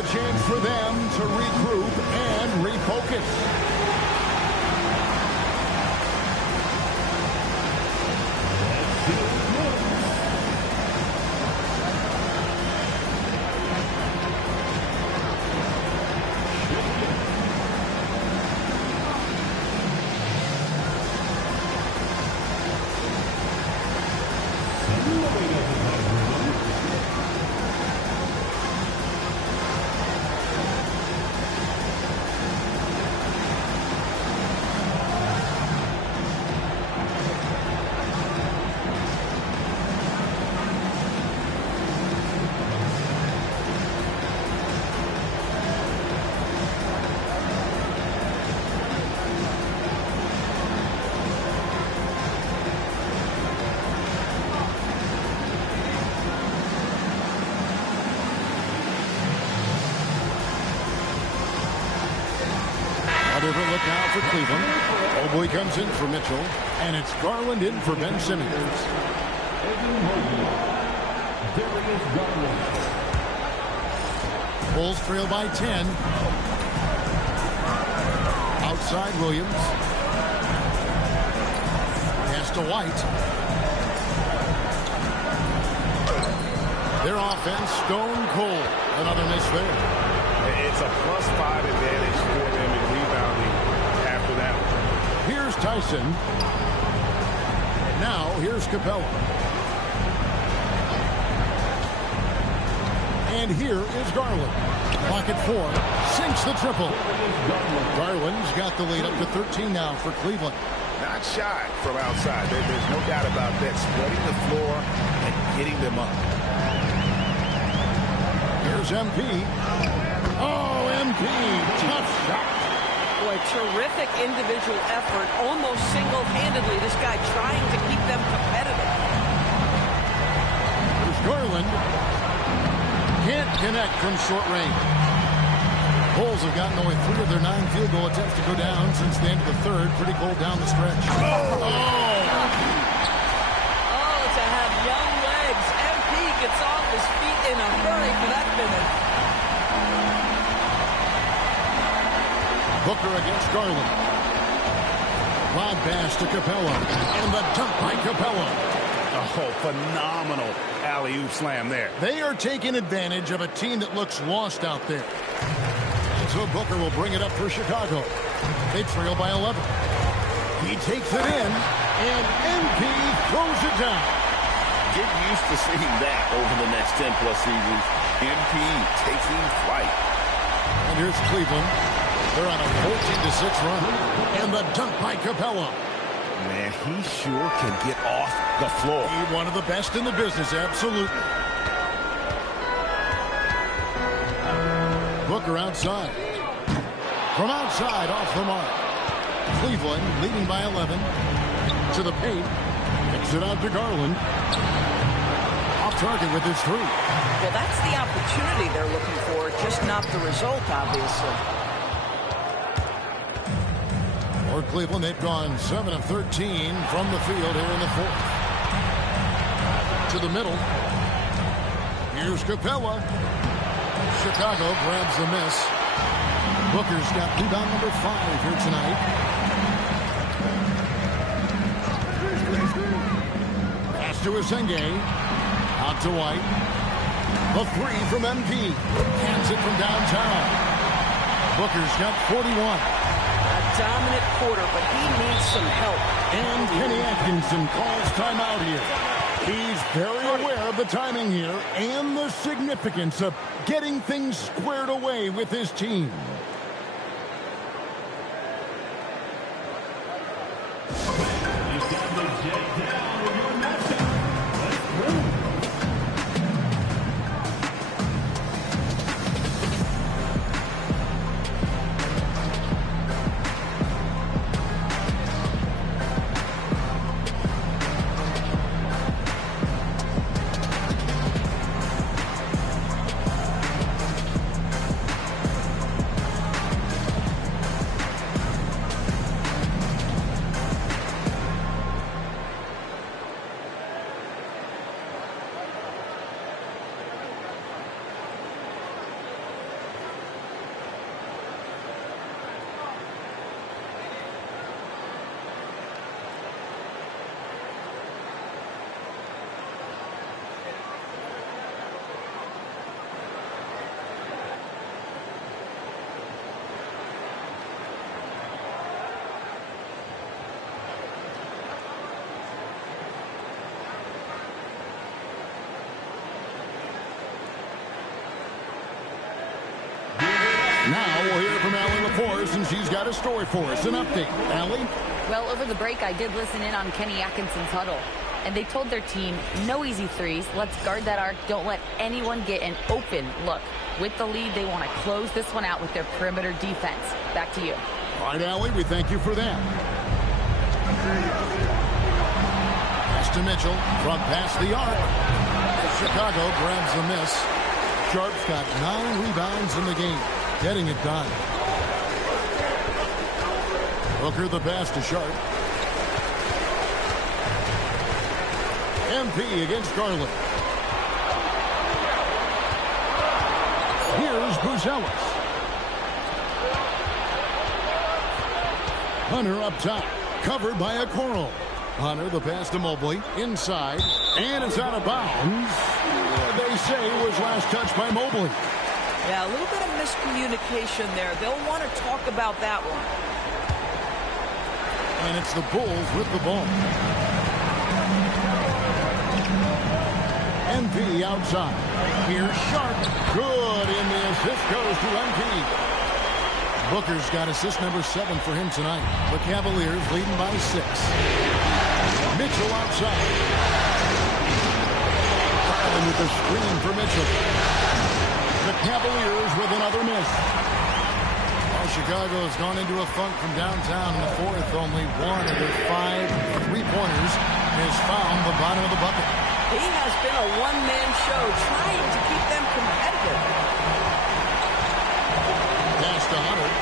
a chance for them to regroup and refocus. Look out for Cleveland. Mobley comes in for Mitchell, and it's Garland in for Ben Simmons. Bulls trail by 10. Outside Williams. Pass to White. Their offense stone cold. Another miss there. It's a +5 advantage for them in rebounding after that one. Here's Tyson. Now here's Capella. And here is Garland. Pocket 4. Sinks the triple. Garland's got the lead up to 13 now for Cleveland. Not shy from outside. There's no doubt about that. Spreading the floor and getting them up. Here's MP. Oh, MP. Tough shot. Boy, terrific individual effort. Almost single-handedly, this guy trying to keep them competitive. Here's Garland. Can't connect from short range. Bulls have gotten only 3 of their 9 field goal attempts to go down since the end of the third. Pretty cold down the stretch. Oh, to have young legs. MP gets off his feet in a hurry for that finish. Booker against Garland. Lob pass to Capella. And the dunk by Capella. Oh, phenomenal alley-oop slam there. They are taking advantage of a team that looks lost out there. And so Booker will bring it up for Chicago. They trail by 11. He takes it in, and MP throws it down. Get used to seeing that over the next 10-plus seasons. MP taking flight. And here's Cleveland. They're on a 14-6 run. And the dunk by Capella. Man, he sure can get off the floor. He's one of the best in the business, absolutely. Booker outside. From outside, off the mark. Cleveland leading by 11. To the paint. Kicks it out to Garland. Off target with his 3. Well, that's the opportunity they're looking for, just not the result, obviously. For Cleveland, they've gone 7 of 13 from the field here in the 4th. To the middle. Here's Capella. Chicago grabs the miss. Booker's got rebound number 5 here tonight. Pass to Asenge. Out to White. The 3 from MP. Hands it from downtown. Booker's got 41. Dominant quarter, but he needs some help. And Kenny Atkinson calls timeout here. He's very aware of the timing here and the significance of getting things squared away with his team. Now we'll hear from Allie LaForce, and she's got a story for us. An update. Allie? Well, over the break, I did listen in on Kenny Atkinson's huddle. And they told their team, no easy threes. Let's guard that arc. Don't let anyone get an open look. With the lead, they want to close this one out with their perimeter defense. Back to you. All right, Allie, we thank you for that. Pass to Mitchell from past the arc. Chicago grabs the miss. Sharp's got 9 rebounds in the game, getting it done. Booker the pass to Sharp. MP against Garland. Here's Buzelis. Hunter up top, covered by a Coral. Hunter the pass to Mobley, inside, and it's out of bounds. They say it was last touched by Mobley. Yeah, a little bit of miscommunication there. They'll want to talk about that one. And it's the Bulls with the ball. MP outside. Here's Sharp. Good, and the assist goes to MP. Booker's got assist number 7 for him tonight. The Cavaliers leading by 6. Mitchell outside. Garland with the screen for Mitchell. The Cavaliers with another miss. Well, Chicago has gone into a funk from downtown in the fourth. Only 1 of their 5 3-pointers has found the bottom of the bucket. He has been a one-man show trying to keep them competitive. Pass to Hunter.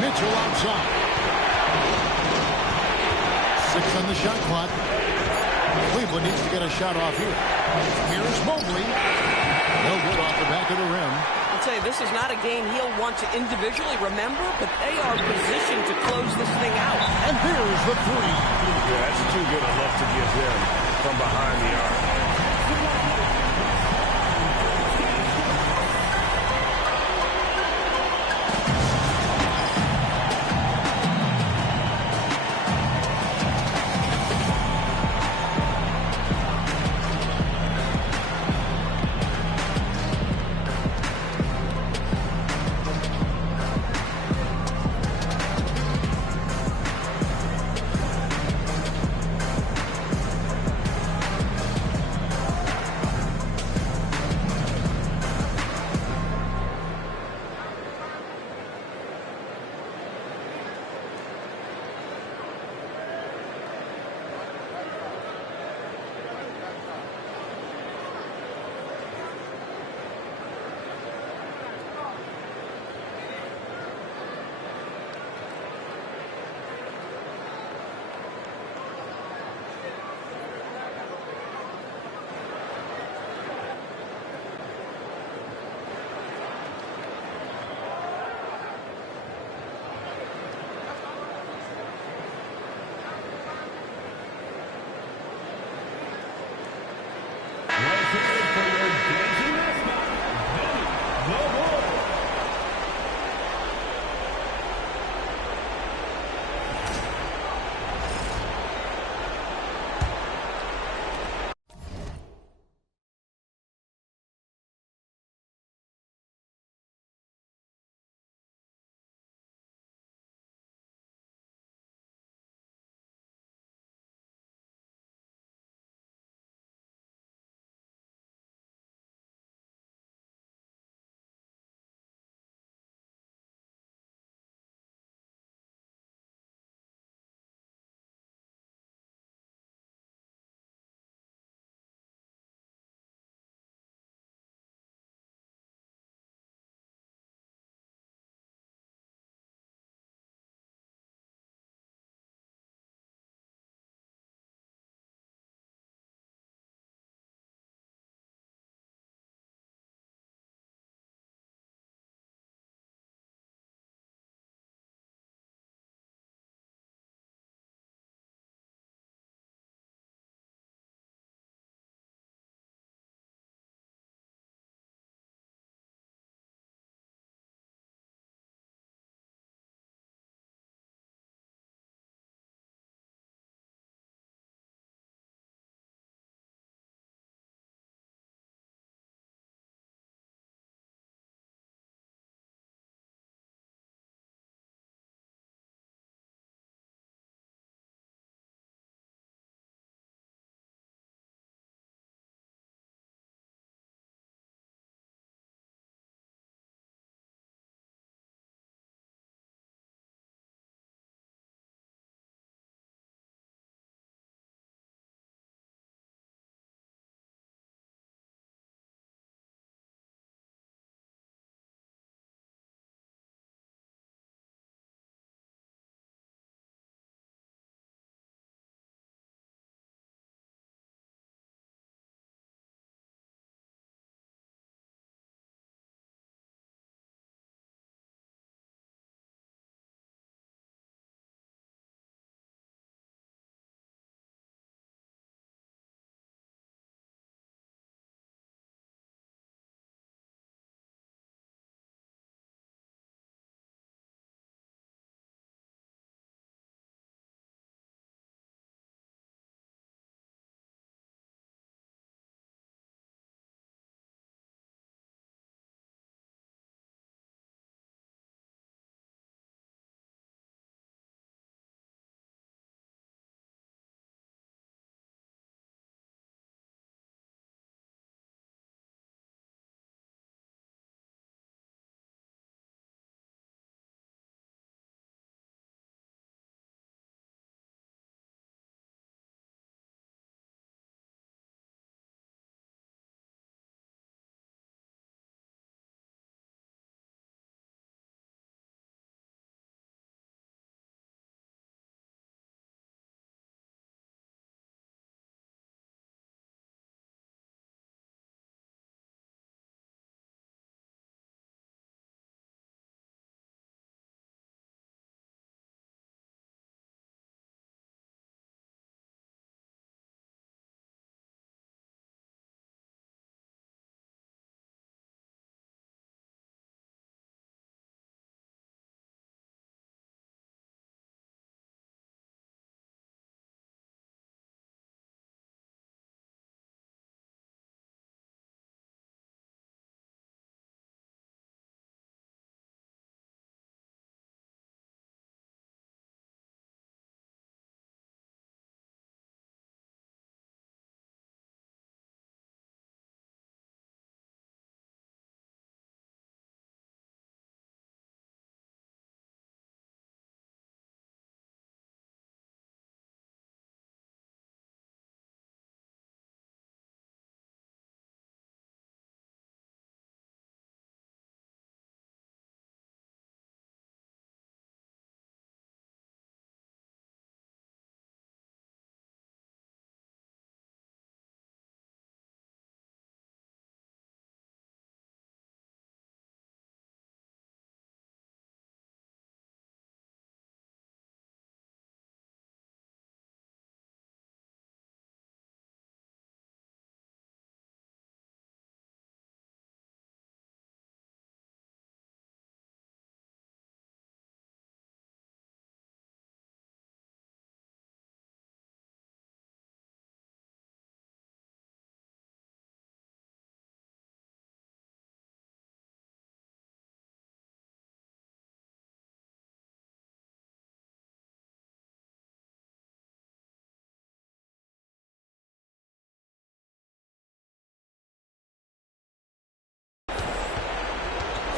Mitchell outside. 6 on the shot clock. Cleveland needs to get a shot off here. Here's Mobley. No good off the back of the rim. I'll tell you, this is not a game he'll want to individually remember, but they are positioned to close this thing out. And here's the 3. Yeah, that's too good a look to give them from behind the arc.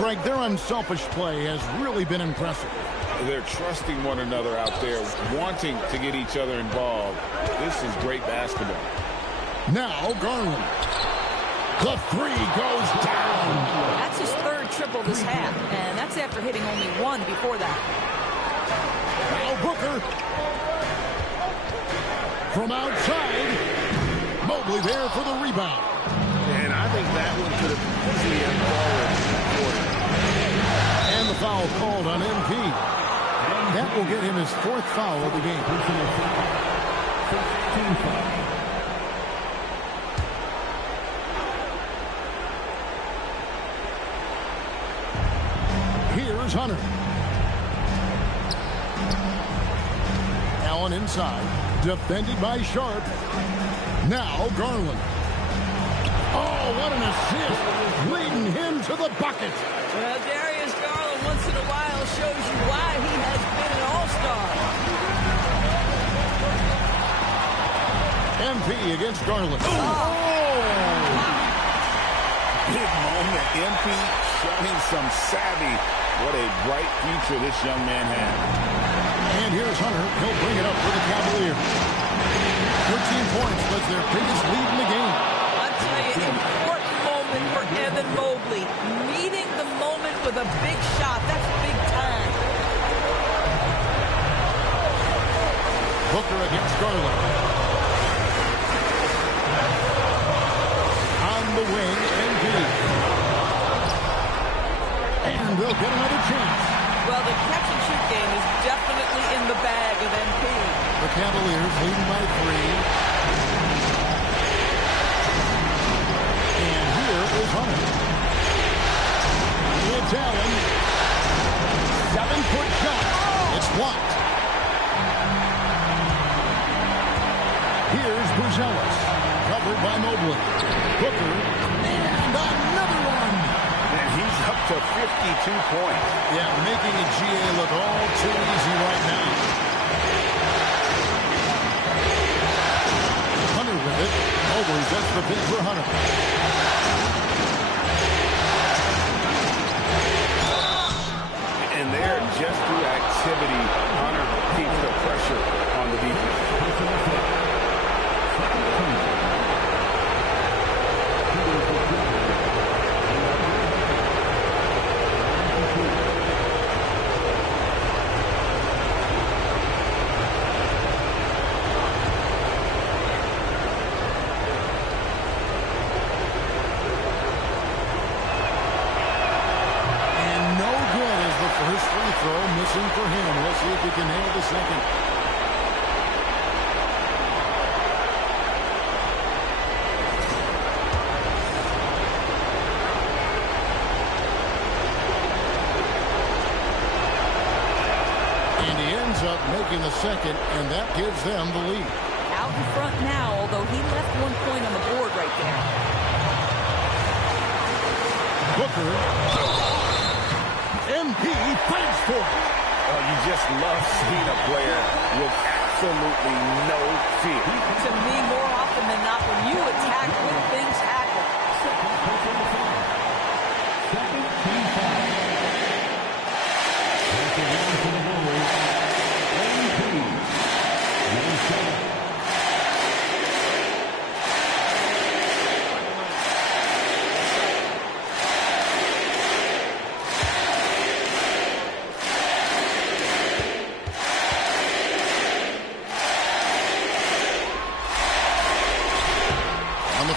Greg, their unselfish play has really been impressive. They're trusting one another out there, wanting to get each other involved. This is great basketball. Now Garland. The three goes down. That's his third triple this half, and that's after hitting only one before that. Now Booker. From outside. Mobley there for the rebound. And I think that one could have easily fallen. And the foul called on MP. That will get him his fourth foul of the game. Here's Hunter. Allen inside. Defended by Sharp. Now Garland. Oh, what an assist. Leading him to the bucket. Well, Darius Garland once in a while shows you why he has been an all-star. MP against Garland. Big moment. MP showing some savvy. What a bright future this young man has. And here's Hunter. He'll bring it up for the Cavaliers. 13 points was their biggest lead in the game. I'll tell you, important moment for Evan Mobley. Meeting the moment with a big shot. That's big time. Booker against Garland. On the wing, MP. And they'll get another chance. Well, the catch-and-shoot game is definitely in the bag of MP. The Cavaliers leading by 3. And here is Hunter. It's Allen. 7-foot shot. It's blocked. Here's Buzelis. Covered by Mobley. Booker. And another one. And he's up to 52 points. Yeah, making a GA look all too easy right now. Hunter with it. Mobley sets the pick for Hunter. And there, just through activity, Hunter keeps the pressure on the defense. Missing for him. We'll see if he can nail the second. And he ends up making the second, and that gives them the lead. Out in front now, although he left 1 point on the board right there. Booker. MP fights for it. You just love seeing a player with absolutely no fear. To me, more often than not, when you attack, good things happen.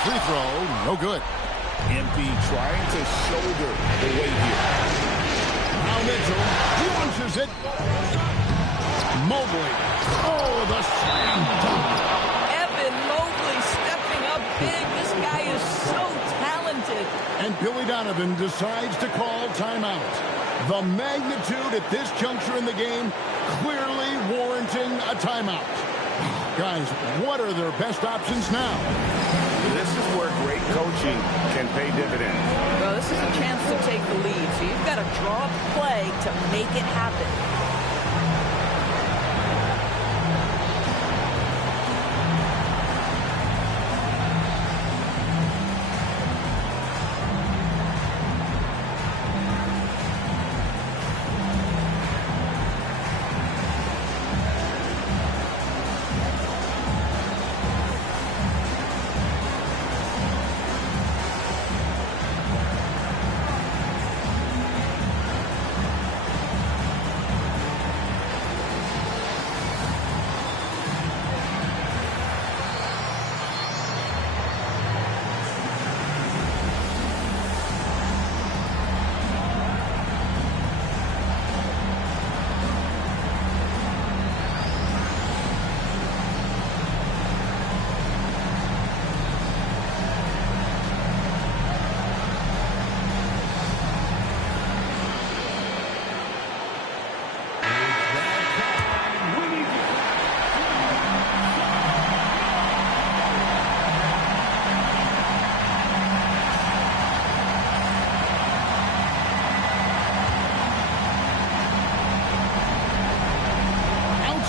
Free throw, no good. MP trying to shoulder the weight here. Now Mitchell launches it. Mobley. Oh, the slam dunk. Evan Mobley stepping up big. This guy is so talented. And Billy Donovan decides to call timeout. The magnitude at this juncture in the game clearly warranting a timeout. Guys, what are their best options now? This is where great coaching can pay dividends. Well, this is a chance to take the lead, so you've got to draw up play to make it happen.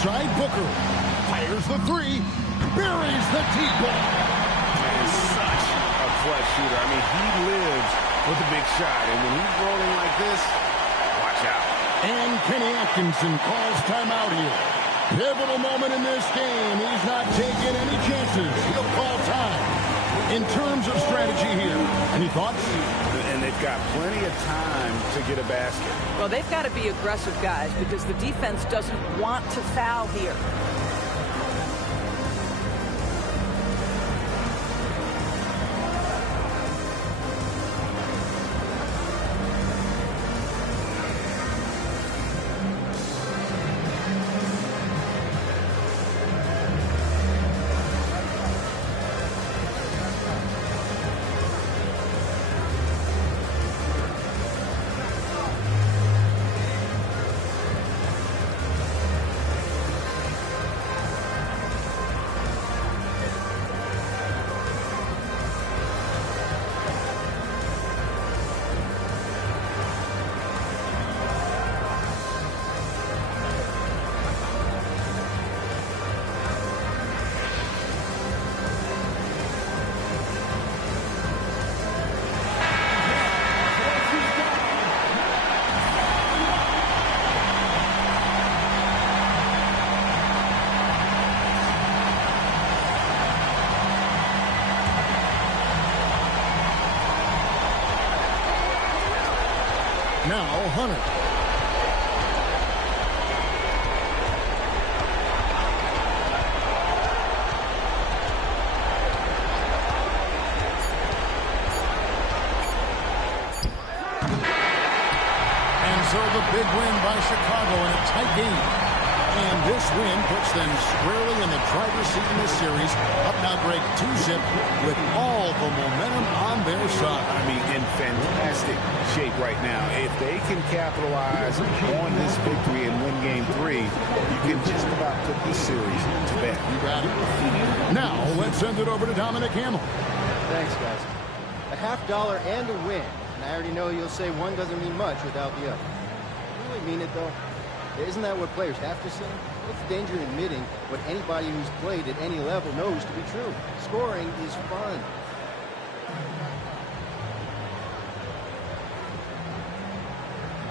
side, Booker fires the three, buries the deep ball. And such a clutch shooter. I mean, he lives with a big shot, and when he's rolling like this, watch out. And Kenny Atkinson calls timeout here. Pivotal moment in this game. He's not taking any chances. He'll call time. In terms of strategy here, any thoughts? And they've got plenty of time to get a basket. Well, they've got to be aggressive, guys, because the defense doesn't want to foul here. Now Hunter. And so the big win by Chicago in a tight game. And this win puts them squarely in the driver's seat in this series. Up now, Greg, 2-zip with all the momentum on their side. I mean, in fantastic shape right now. If they can capitalize on this victory and win game 3, you can just about put this series to bed. You got it. Now, let's send it over to Dominic Hamill. Thanks, guys. A $50 and a win. And I already know you'll say one doesn't mean much without the other. You really mean it, though? Isn't that what players have to say? What's the danger in admitting what anybody who's played at any level knows to be true? Scoring is fun.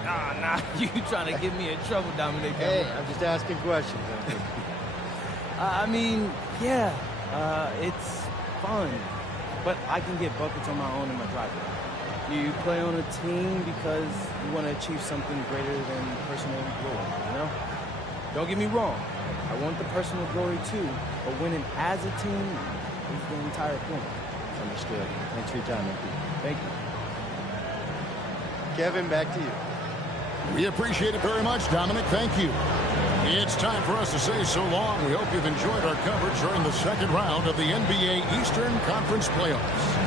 Nah, you trying to get me in trouble, Dominic. Hey, I'm just asking questions. I mean, yeah, it's fun, but I can get buckets on my own in my driveway. You play on a team because you want to achieve something greater than personal glory, you know? Don't get me wrong. I want the personal glory too, but winning as a team is the entire point. Understood. Thanks for your time, MP. Thank you. Kevin, back to you. We appreciate it very much, Dominic. Thank you. It's time for us to say so long. We hope you've enjoyed our coverage during the second round of the NBA Eastern Conference Playoffs.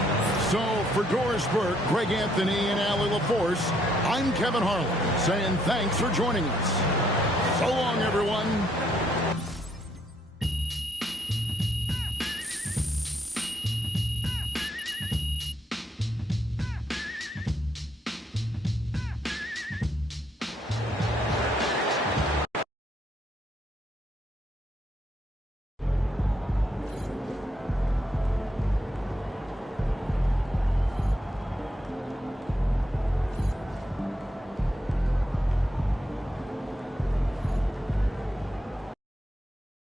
So, for Doris Burke, Greg Anthony, and Allie LaForce, I'm Kevin Harlan, saying thanks for joining us. So long, everyone.